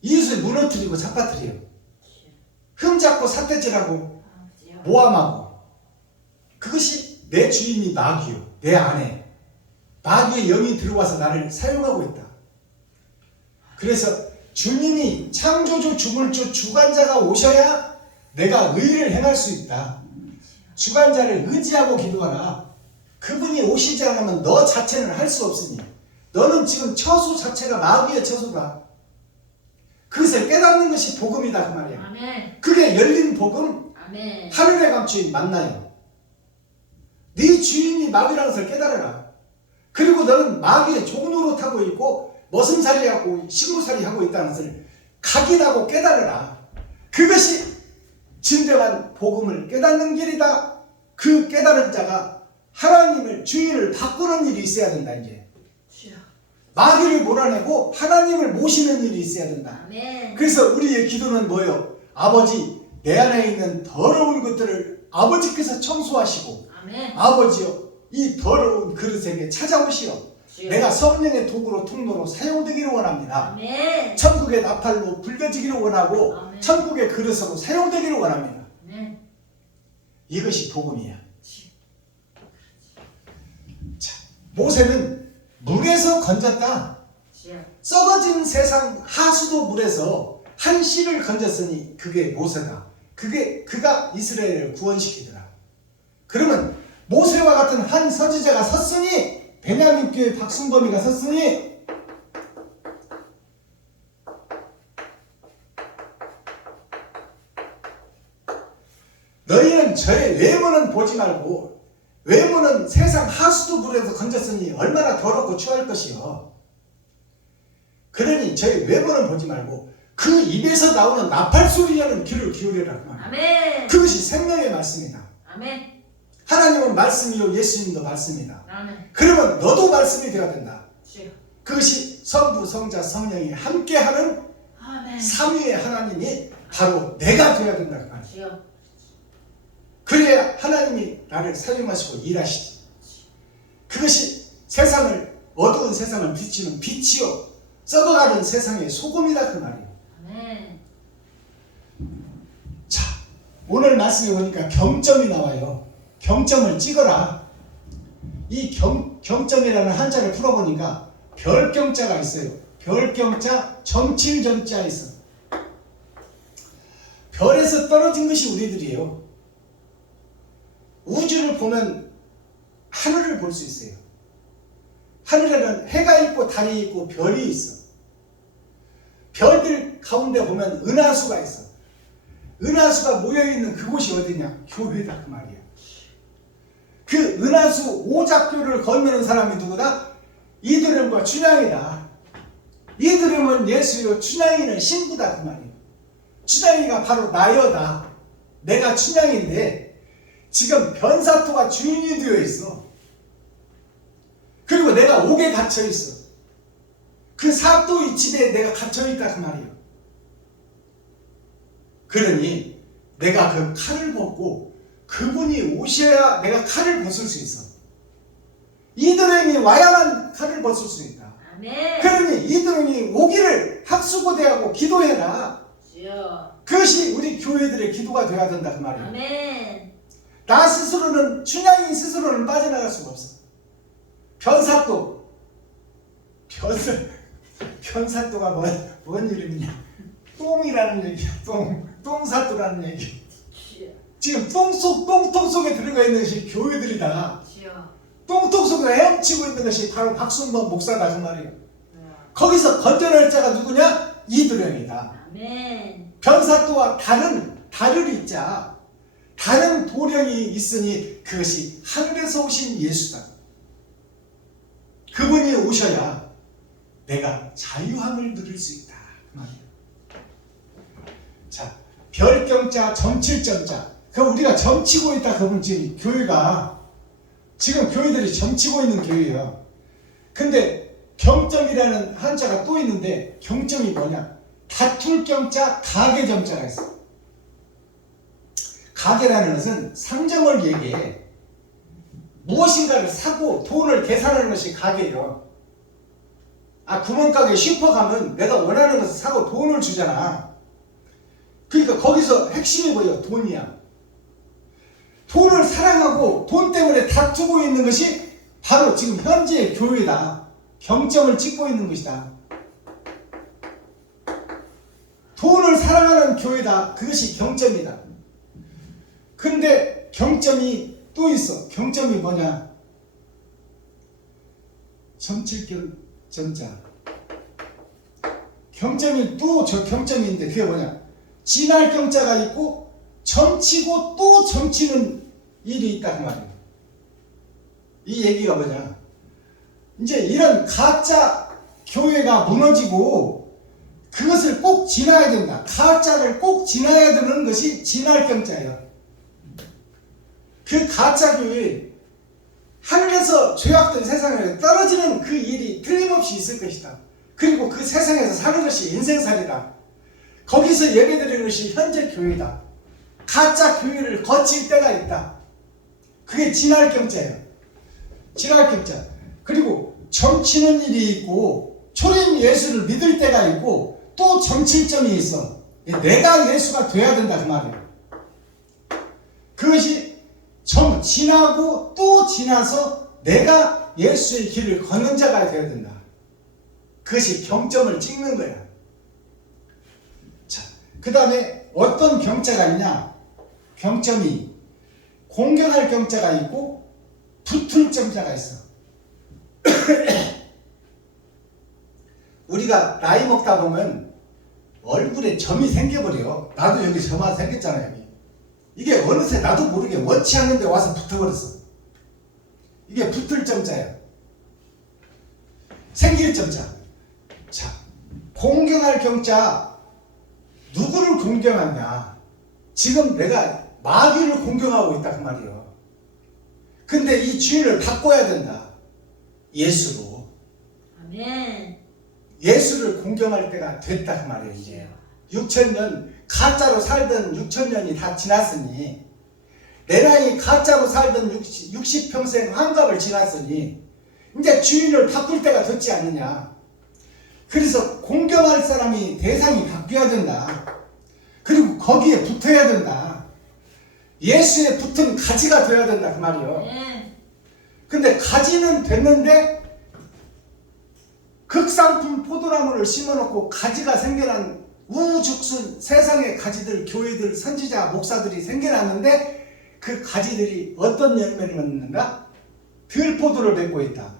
이웃을 무너뜨리고 잡아뜨려요. 주여. 흠잡고 삿대질하고 아버지여. 모함하고. 그것이 내 주인이 마귀요. 내 안에. 마귀의 영이 들어와서 나를 사용하고 있다. 그래서 주님이 창조주, 주물주, 주관자가 오셔야 내가 의를 행할 수 있다. 주관자를 의지하고 기도하라. 그분이 오시지 않으면 너 자체는 할 수 없으니. 너는 지금 처소 자체가 마귀의 처소다. 그것을 깨닫는 것이 복음이다 그 말이야. 아멘. 그게 열린 복음, 아멘. 하늘의 감추인 만나요. 네 주인이 마귀라는 것을 깨달아라. 그리고 너는 마귀의 종로로 타고 있고 머슴살이하고 신고살이하고 있다는 것을 각인하고 깨달아라. 그것이 진정한 복음을 깨닫는 길이다. 그 깨달은 자가 하나님을, 주인을 바꾸는 일이 있어야 된다. 이제 주여. 마귀를 몰아내고 하나님을 모시는 일이 있어야 된다. 아멘. 그래서 우리의 기도는 뭐예요? 아버지, 내 안에 있는 더러운 것들을 아버지께서 청소하시고, 아멘. 아버지여, 이 더러운 그릇에게 찾아오시어 주여. 내가 성령의 도구로 통로로 사용되기를 원합니다. 아멘. 천국의 나팔로 불겨지기를 원하고 아멘. 천국의 그릇으로 사용되기를 원합니다. 아멘. 이것이 복음이야. 자, 모세는 물에서 건졌다. 주여. 썩어진 세상 하수도 물에서 한 씨를 건졌으니 그게 모세다. 그가 이스라엘을 구원시키더라. 그러면 모세와 같은 한 선지자가 섰으니, 베냐민 교회 박순범이가 섰으니, 너희는 저의 외모는 보지 말고, 외모는 세상 하수도 물에서 건졌으니 얼마나 더럽고 추할 것이요. 그러니 저의 외모는 보지 말고 그 입에서 나오는 나팔 소리에는 귀를 기울여라 그 말이야. 아멘. 그것이 생명의 말씀이다. 아멘. 하나님은 말씀이요 예수님도 말씀이다. 아멘. 그러면 너도 말씀이 되어야 된다. 주여. 그것이 성부, 성자, 성령이 함께하는 아멘. 삼위의 하나님이 바로 내가 되어야 된다 그 말이야. 주여. 그래야 하나님이 나를 사용하시고 일하시지. 그것이 세상을, 어두운 세상을 비치는 빛이요 썩어가는 세상의 소금이다 그 말이에요. 아멘. 자, 오늘 말씀에 보니까 경점이 나와요. 경점을 찍어라. 이 경점이라는 한자를 풀어보니까 별경자가 있어요. 별경자, 점칠점자 있어. 별에서 떨어진 것이 우리들이에요. 우주를 보면 하늘을 볼 수 있어요. 하늘에는 해가 있고 달이 있고 별이 있어. 별들 가운데 보면 은하수가 있어. 은하수가 모여있는 그곳이 어디냐? 교회다 그 말이야. 그 은하수 오작교를 건너는 사람이 누구다? 이드름과 춘향이다. 이드름은 예수요, 춘향이는 신부다 그 말이야. 춘향이가 바로 나여다. 내가 춘향인데 지금 변사토가 주인이 되어 있어. 그리고 내가 옥에 갇혀 있어. 그 사또의 집에 내가 갇혀 있다 그 말이야. 그러니 내가 그 칼을 벗고 그분이 오셔야 내가 칼을 벗을 수 있어. 이드름이 와야만 칼을 벗을 수 있다. 아멘. 그러니 이드름이 오기를 학수고대하고 기도해라. 주여. 그것이 우리 교회들의 기도가 되어야 된다 그 말이야. 아멘. 나 스스로는, 춘향이 스스로는 빠져나갈 수가 없어. 변사또. 변사또가 뭔 이름이냐? 똥이라는 얘기야. 똥사또라는 얘기. 주여. 지금 똥통 속에 들어가 있는 것이 교회들이다. 주여. 똥똥 속에 헤엄치고 있는 것이 바로 박순범 목사다 그 말이에요. 거기서 건져낼 자가 누구냐? 이도령이다. 아멘. 변사 또한 달을 잇자 다른 도령이 있으니 그것이 하늘에서 오신 예수다. 그분이 오셔야 내가 자유함을 누릴 수 있다 그 말이에요. 자, 별경자 점칠점자. 그럼 우리가 점치고 있다. 그분 지금 교회가 지금 교회들이 점치고 있는 교회예요. 근데 경점이라는 한자가 또 있는데 경점이 뭐냐? 다툴 경자, 가계 점자가 있어. 가계라는 것은 상점을 얘기해. 무엇인가를 사고 돈을 계산하는 것이 가계예요. 구멍가게 슈퍼 가면 내가 원하는 것을 사고 돈을 주잖아. 그러니까 거기서 핵심이 뭐예요? 돈이야. 돈을 사랑하고 돈 때문에 다투고 있는 것이 바로 지금 현재의 교회다. 경점을 찍고 있는 것이다. 돈을 사랑하는 교회다. 그것이 경점이다. 근데 경점이 또 있어. 경점이 뭐냐? 점칠점자. 경점이 또 저 경점인데 그게 뭐냐? 진할 경자가 있고 점치고 또 점치는 일이 있다 그 말이에요. 이 얘기가 뭐냐? 이제 이런 가짜 교회가 무너지고 그것을 꼭 지나야 된다. 가짜를 꼭 지나야 되는 것이 진할 경자예요. 그 가짜 교회 하늘에서 죄악된 세상에 떨어지는 그 일이 틀림없이 있을 것이다. 그리고 그 세상에서 사는 것이 인생살이다. 거기서 예배드리는 것이 현재 교회다. 가짜 교회를 거칠 때가 있다. 그게 진할 경자예요. 진할 경자. 그리고 점치는 일이 있고 초림 예수를 믿을 때가 있고 또 점칠 점이 있어. 내가 예수가 돼야 된다 그 말이에요. 그것이 지나고 또 지나서 내가 예수의 길을 걷는 자가 되어야 된다. 그것이 경점을 찍는 거야. 자, 그 다음에 어떤 경자가 있냐? 경점이 공경할 경자가 있고 붙을 점자가 있어. 우리가 나이 먹다 보면 얼굴에 점이 생겨버려. 나도 여기 점 하나 생겼잖아요. 여기. 이게 어느새 나도 모르게 원치 않는데 와서 붙어버렸어. 이게 붙을 점자예요. 생길 점자. 자, 공경할 경자. 누구를 공경하냐? 지금 내가 마귀를 공경하고 있다 그 말이에요. 근데 이 주인을 바꿔야 된다. 예수로. 아멘. 예수를 공경할 때가 됐다 그 말이에요. 이제 6,000년 가짜로 살던 6,000년이 다 지났으니 내 나이 가짜로 살던 60평생 환갑을 지났으니 이제 주인을 바꿀 때가 됐지 않느냐. 그래서 공경할 사람이 대상이 바뀌어야 된다. 그리고 거기에 붙어야 된다. 예수에 붙은 가지가 되어야 된다 그 말이요. 근데 가지는 됐는데 극상품 포도나무를 심어놓고 가지가 생겨난 우죽순 세상의 가지들, 교회들, 선지자, 목사들이 생겨났는데 그 가지들이 어떤 열매를 맺는가? 들포도를 맺고 있다.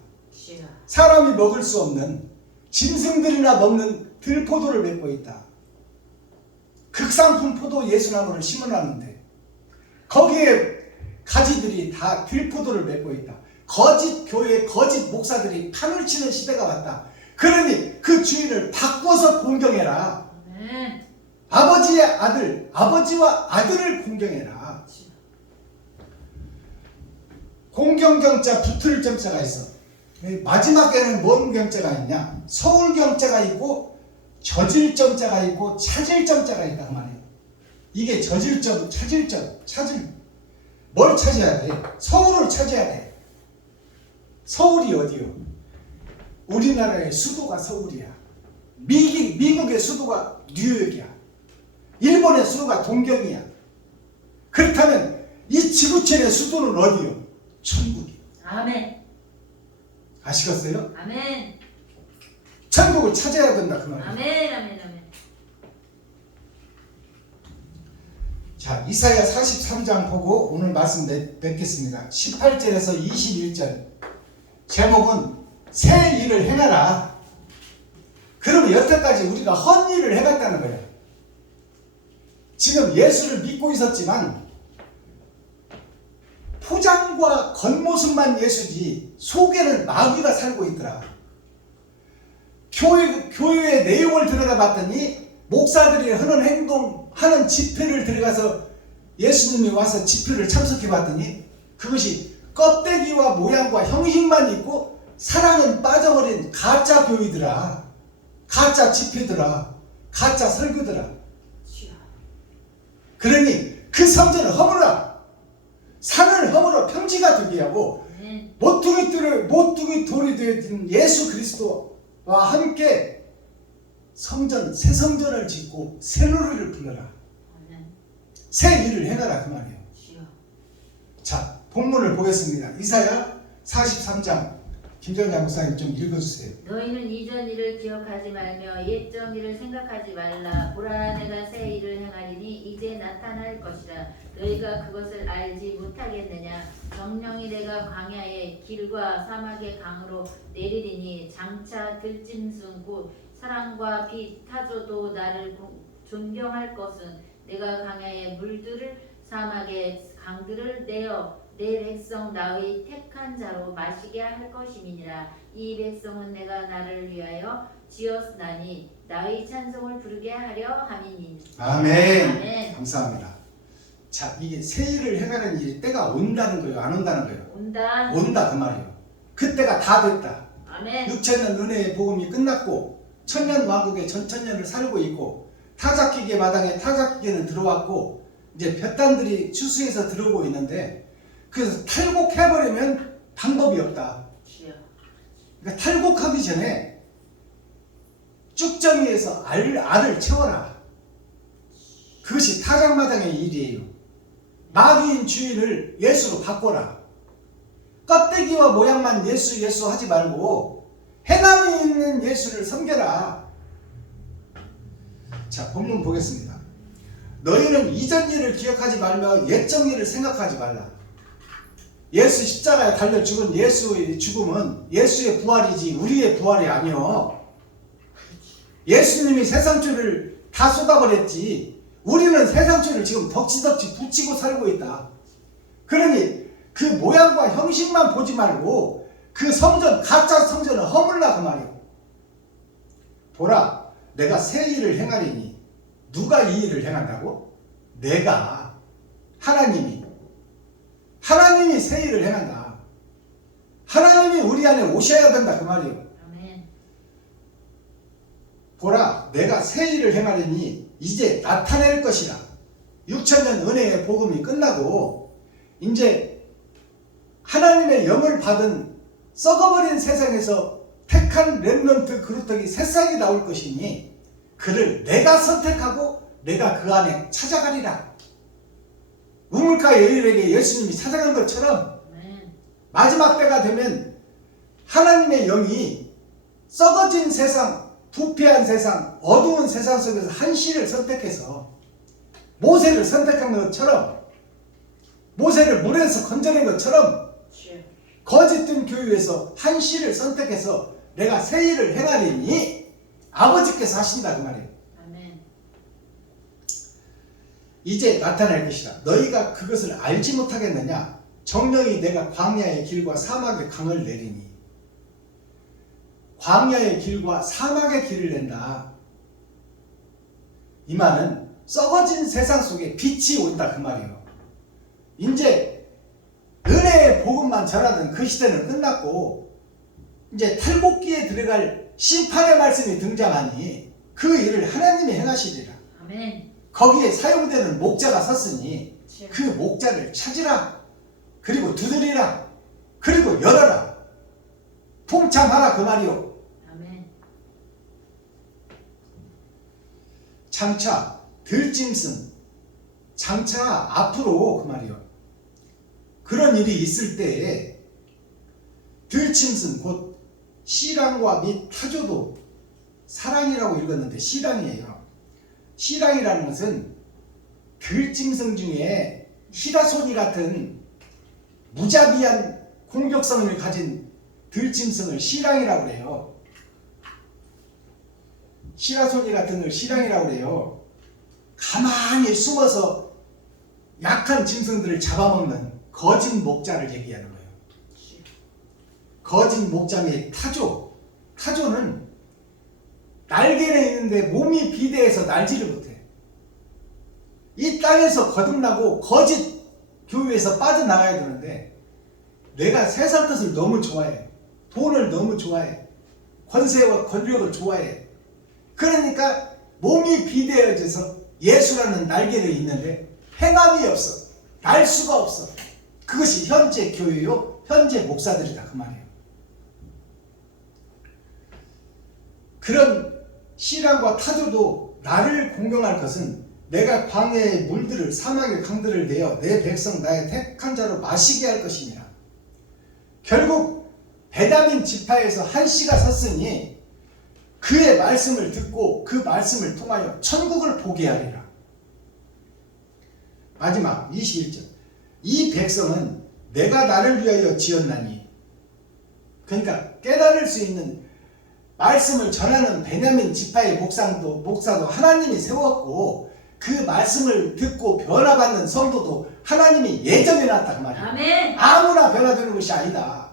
사람이 먹을 수 없는 짐승들이나 먹는 들포도를 맺고 있다. 극상품 포도 예수나무를 심어놨는데 거기에 가지들이 다 들포도를 맺고 있다. 거짓 교회, 거짓 목사들이 판을 치는 시대가 왔다. 그러니 그 주인을 바꿔서 공경해라. 아버지의 아들, 아버지와 아들을 공경해라. 공경경자 붙을 점자가 있어. 마지막에는 뭔 경자가 있냐? 서울 경자가 있고 저질 점자가 있고 찾을 점자가 있단 말이에요. 이게 저질 점, 찾을 점, 뭘 찾아야 돼? 서울을 찾아야 돼. 서울이 어디요? 우리나라의 수도가 서울이야. 미국의 수도가 뉴욕이야. 일본의 수도가 동경이야. 그렇다면 이 지구촌의 수도는 어디요? 천국이요. 아멘. 아시겠어요? 아멘. 천국을 찾아야 된다 그 말이에요. 아멘. 아멘. 아멘. 자, 이사야 43장 보고 오늘 말씀 맺겠습니다. 18절에서 21절 제목은 새 일을 행하라. 그러면 여태까지 우리가 헛 일을 해갔다는 거예요. 지금 예수를 믿고 있었지만 포장과 겉모습만 예수지 속에는 마귀가 살고 있더라. 교회의 내용을 들여다 봤더니 목사들이 하는 행동, 하는 집회를 들어가서 예수님이 와서 집회를 참석해 봤더니 그것이 껍데기와 모양과 형식만 있고 사랑은 빠져버린 가짜 교회더라. 가짜 집회더라. 가짜 설교더라. 그러니 그 성전을 허물라. 산을 허물어 평지가 되게 하고 모퉁이 돌이 되어진 예수 그리스도와 함께 새 성전을 짓고 새 노래를 불러라. 새 일을 행하라 그 말이에요. 자, 본문을 보겠습니다. 이사야 43장 김정자 목사님 좀 읽어주세요. 너희는 이전 일을 기억하지 말며 옛적 일을 생각하지 말라. 보라, 내가 새 일을 행하리니 이제 나타날 것이라. 너희가 그것을 알지 못하겠느냐. 정령이 내가 광야의 길과 사막의 강으로 내리리니 장차 들짐승 곧 사랑과 빛 타조도 나를 존경할 것은 내가 광야의 물들을 사막의 강들을 내어 내 백성 나의 택한 자로 마시게 할 것임이니라. 이 백성은 내가 나를 위하여 지었나니 나의 찬송을 부르게 하려 함이니. 아멘. 아멘. 감사합니다. 자, 이게 새 일을 행하는 일이 때가 온다는 거예요, 안 온다는 거예요? 온다. 온다 그 말이에요. 그때가 다 됐다. 아멘. 6천년 은혜의 복음이 끝났고 천년 왕국의 전천년을 살고 있고 타작기계 마당에 타작기계는 들어왔고 이제 볕단들이 추수해서 들어오고 있는데 그래서 탈곡해버리면 방법이 없다. 그러니까 탈곡하기 전에 쭉정이에서 알을 채워라. 그것이 타작마당의 일이에요. 마귀인 주인을 예수로 바꿔라. 껍데기와 모양만 예수 하지 말고 해남이 있는 예수를 섬겨라. 자, 본문 보겠습니다. 너희는 이전 일을 기억하지 말며 옛적 일을 생각하지 말라. 예수 십자가에 달려 죽은 예수의 죽음은 예수의 부활이지 우리의 부활이 아니요. 예수님이 세상죄를 다 쏟아버렸지 우리는 세상죄를 지금 덕지덕지 붙이고 살고 있다. 그러니 그 모양과 형식만 보지 말고 그 성전, 가짜 성전을 허물라 그 말이에요. 보라, 내가 새 일을 행하리니. 누가 이 일을 행한다고? 내가, 하나님이 새 일을 행한다. 하나님이 우리 안에 오셔야 된다 그 말이에요. 아멘. 보라, 내가 새 일을 행하리니 이제 나타낼 것이라. 6천년 은혜의 복음이 끝나고 이제 하나님의 영을 받은 썩어버린 세상에서 택한 렘넌트 그루터기 새싹이 나올 것이니 그를 내가 선택하고 내가 그 안에 찾아가리라. 우물가 여인에게 예수님이 찾아간 것처럼 마지막 때가 되면 하나님의 영이 썩어진 세상, 부패한 세상, 어두운 세상 속에서 한 씨를 선택해서 모세를 선택한 것처럼 모세를 물에서 건져낸 것처럼 거짓된 교회에서 한 씨를 선택해서 내가 새 일을 행하리니 아버지께서 하신다 그 말이에요. 아멘. 이제 나타날 것이다. 너희가 그것을 알지 못하겠느냐? 정령이 내가 광야의 길과 사막의 강을 내리니. 광야의 길과 사막의 길을 낸다. 이 말은 썩어진 세상 속에 빛이 온다 그 말이에요. 이제 은혜의 복음만 전하던 그 시대는 끝났고 이제 탈곡기에 들어갈 심판의 말씀이 등장하니 그 일을 하나님이 행하시리라. 아멘. 거기에 사용되는 목자가 섰으니 그 목자를 찾으라. 그리고 두드리라. 그리고 열어라. 통참하라 그 말이요. 아멘. 장차 들짐승 장차 앞으로 그 말이요. 그런 일이 있을 때에 들짐승 곧 시랑과 및 타조도 사랑이라고 읽었는데 시랑이에요. 시랑이라는 것은 들짐승 중에 히라소니 같은 무자비한 공격성을 가진 들짐승을 시랑이라고 그래요. 시라소니 같은 걸 시랑이라고 그래요. 가만히 숨어서 약한 짐승들을 잡아먹는 거짓 목자를 얘기하는 거예요. 거짓 목자 및 타조. 타조는 날개는 있는데 몸이 비대해서 날지를 못해. 이 땅에서 거듭나고 거짓 교회에서 빠져나가야 되는데 내가 세상 것을 너무 좋아해. 돈을 너무 좋아해. 권세와 권력을 좋아해. 그러니까 몸이 비대해져서 예수라는 날개를 있는데 행함이 없어. 날 수가 없어. 그것이 현재 교회요, 현재 목사들이다 그 말이에요. 그런 시랑과 타조도 나를 공경할 것은 내가 광야의 물들을 사막의 강들을 내어 내 백성 나의 택한 자로 마시게 할 것이니라. 결국 베냐민 지파에서 한 씨가 섰으니 그의 말씀을 듣고 그 말씀을 통하여 천국을 보게 하리라. 마지막 21절. 이 백성은 내가 나를 위하여 지었나니. 그러니까 깨달을 수 있는 말씀을 전하는 베냐민 지파의 목사도 하나님이 세웠고 그 말씀을 듣고 변화받는 성도도 하나님이 예정해 놨다 그 말이에요. 아멘. 아무나 변화되는 것이 아니다.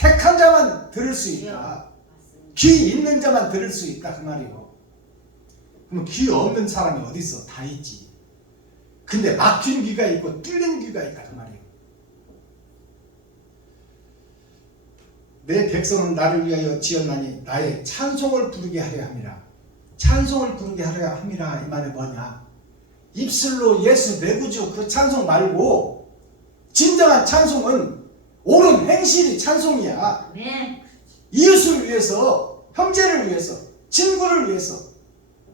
택한 자만 들을 수 있다. 귀 있는 자만 들을 수 있다 그 말이에요. 그럼 귀 없는 사람이 어디 있어? 다 있지. 근데 막힌 귀가 있고 뚫린 귀가 있다 그 말이에요. 내 백성은 나를 위하여 지었나니 나의 찬송을 부르게 하려 함이라. 찬송을 부르게 하려 함이라 이 말이 뭐냐? 입술로 예수 내 구주 그 찬송 말고 진정한 찬송은 옳은 행실이 찬송이야. 아멘. 이웃을 위해서, 형제를 위해서, 친구를 위해서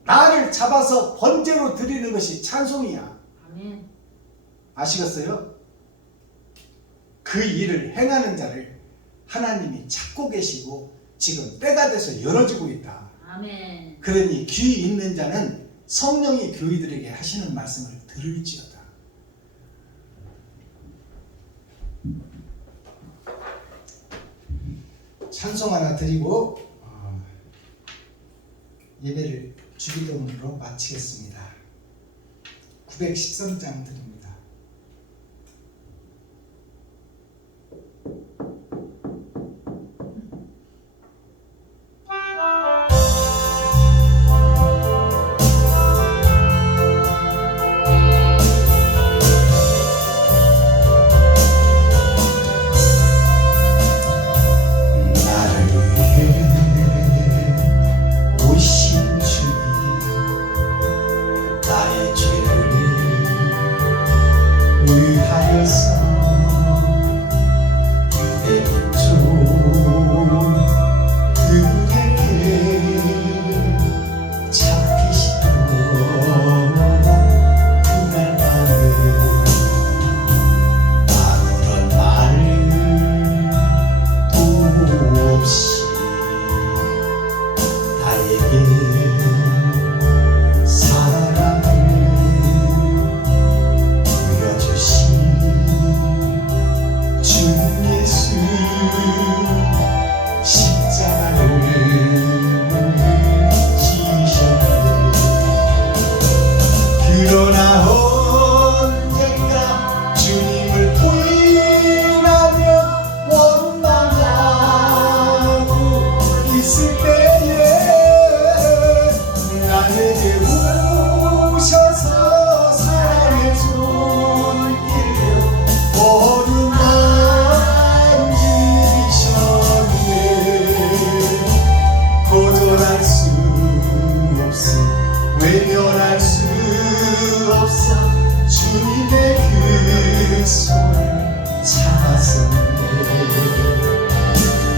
나를 잡아서 번제로 드리는 것이 찬송이야. 아멘. 아시겠어요? 그 일을 행하는 자를 하나님이 찾고 계시고 지금 때가 돼서 열어주고 있다. 아멘. 그러니 귀 있는 자는 성령이 교회들에게 하시는 말씀을 들을지어다. 찬송 하나 드리고 예배를 주기도문으로 마치겠습니다. 913장 드립니다.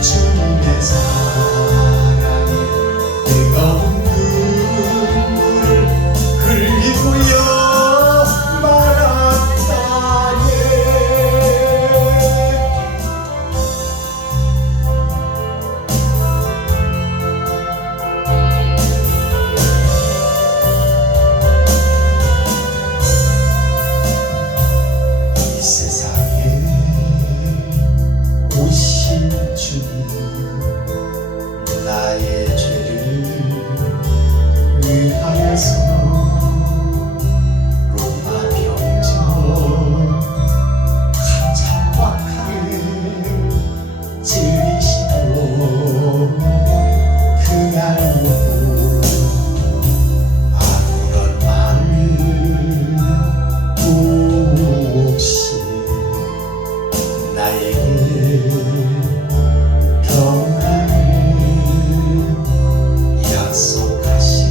주님의 사랑 나의 죄를 위하여서 로마 병정 가장과 칼을 찌르시고 그날 오후 아무런 말을 없이 나에게 평안을 약속하신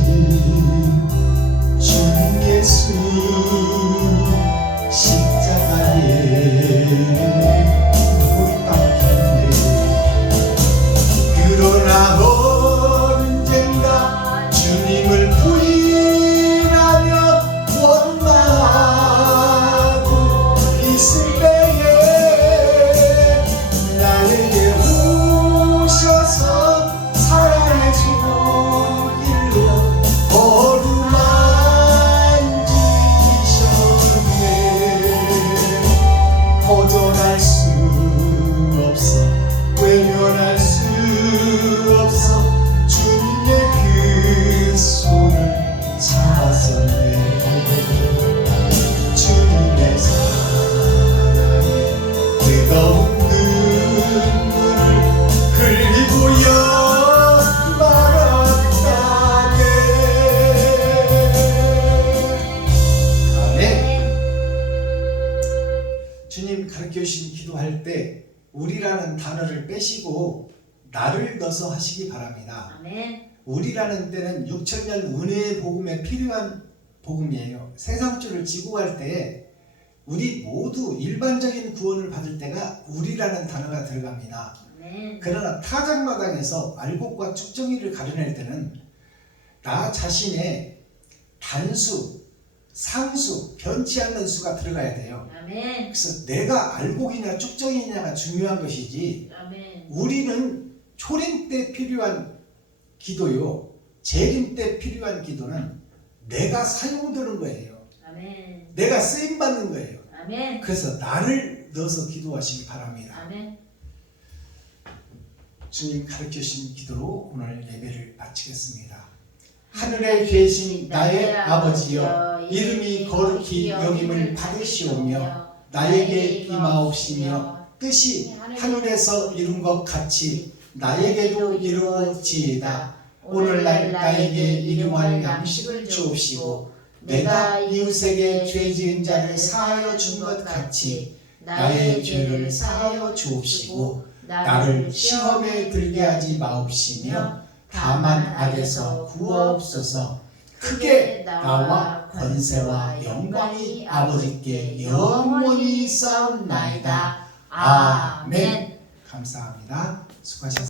주 예수 십자가에 못 박혔네. 그러나 언젠가 주님을 부인하며 원망하고 있을 때에 나에게 오셔서 사랑의 손길로 어루만지셨네. 거절할 수 없어 외면할 수 없어 주님의 그 손을 잡았었네. 주님의 사랑에 뜨거운 눈물을 흘리고야 말았다네. 아멘. 주님 가르쳐 주신 기도할 때 우리라는 단어를 빼시고 나를 넣어서 하시기 바랍니다. 아멘. 우리라는 때는 6천년 은혜의 복음에 필요한 복음이에요. 세상줄을 지고 갈 때 우리 모두 일반적인 구원을 받을 때가 우리라는 단어가 들어갑니다. 아멘. 그러나 타작마당에서 알곡과 쭉정이를 가려낼 때는 나 자신의 단수, 상수, 변치 않는 수가 들어가야 돼요. 아멘. 그래서 내가 알곡이냐 쭉정이냐가 중요한 것이지 아멘. 우리는 초림 때 필요한 기도요, 재림 때 필요한 기도는 내가 사용되는 거예요. 아멘. 내가 쓰임받는 거예요. 아멘. 그래서 나를 넣어서 기도하시기 바랍니다. 아멘. 주님 가르쳐주신 기도로 오늘 예배를 마치겠습니다. 하늘에 계신 나의 아버지여, 이름이 거룩히 여김을 받으시오며 나에게 임하옵시며 뜻이 하늘에서 이룬 것 같이 나에게도 이루어지이다. 오늘날 나에게 일용할 양식을 주옵시고 내가 이웃에게 죄 지은 자를 사하여 준 것 같이 나의 죄를 사하여 주옵시고 나를 시험에 들게 하지 마옵시며 다만 악에서 구하옵소서. 크게 나와 권세와 영광이 아버지께 영원히 쌓옵나이다. 아멘. 감사합니다. 수고하셨습니다.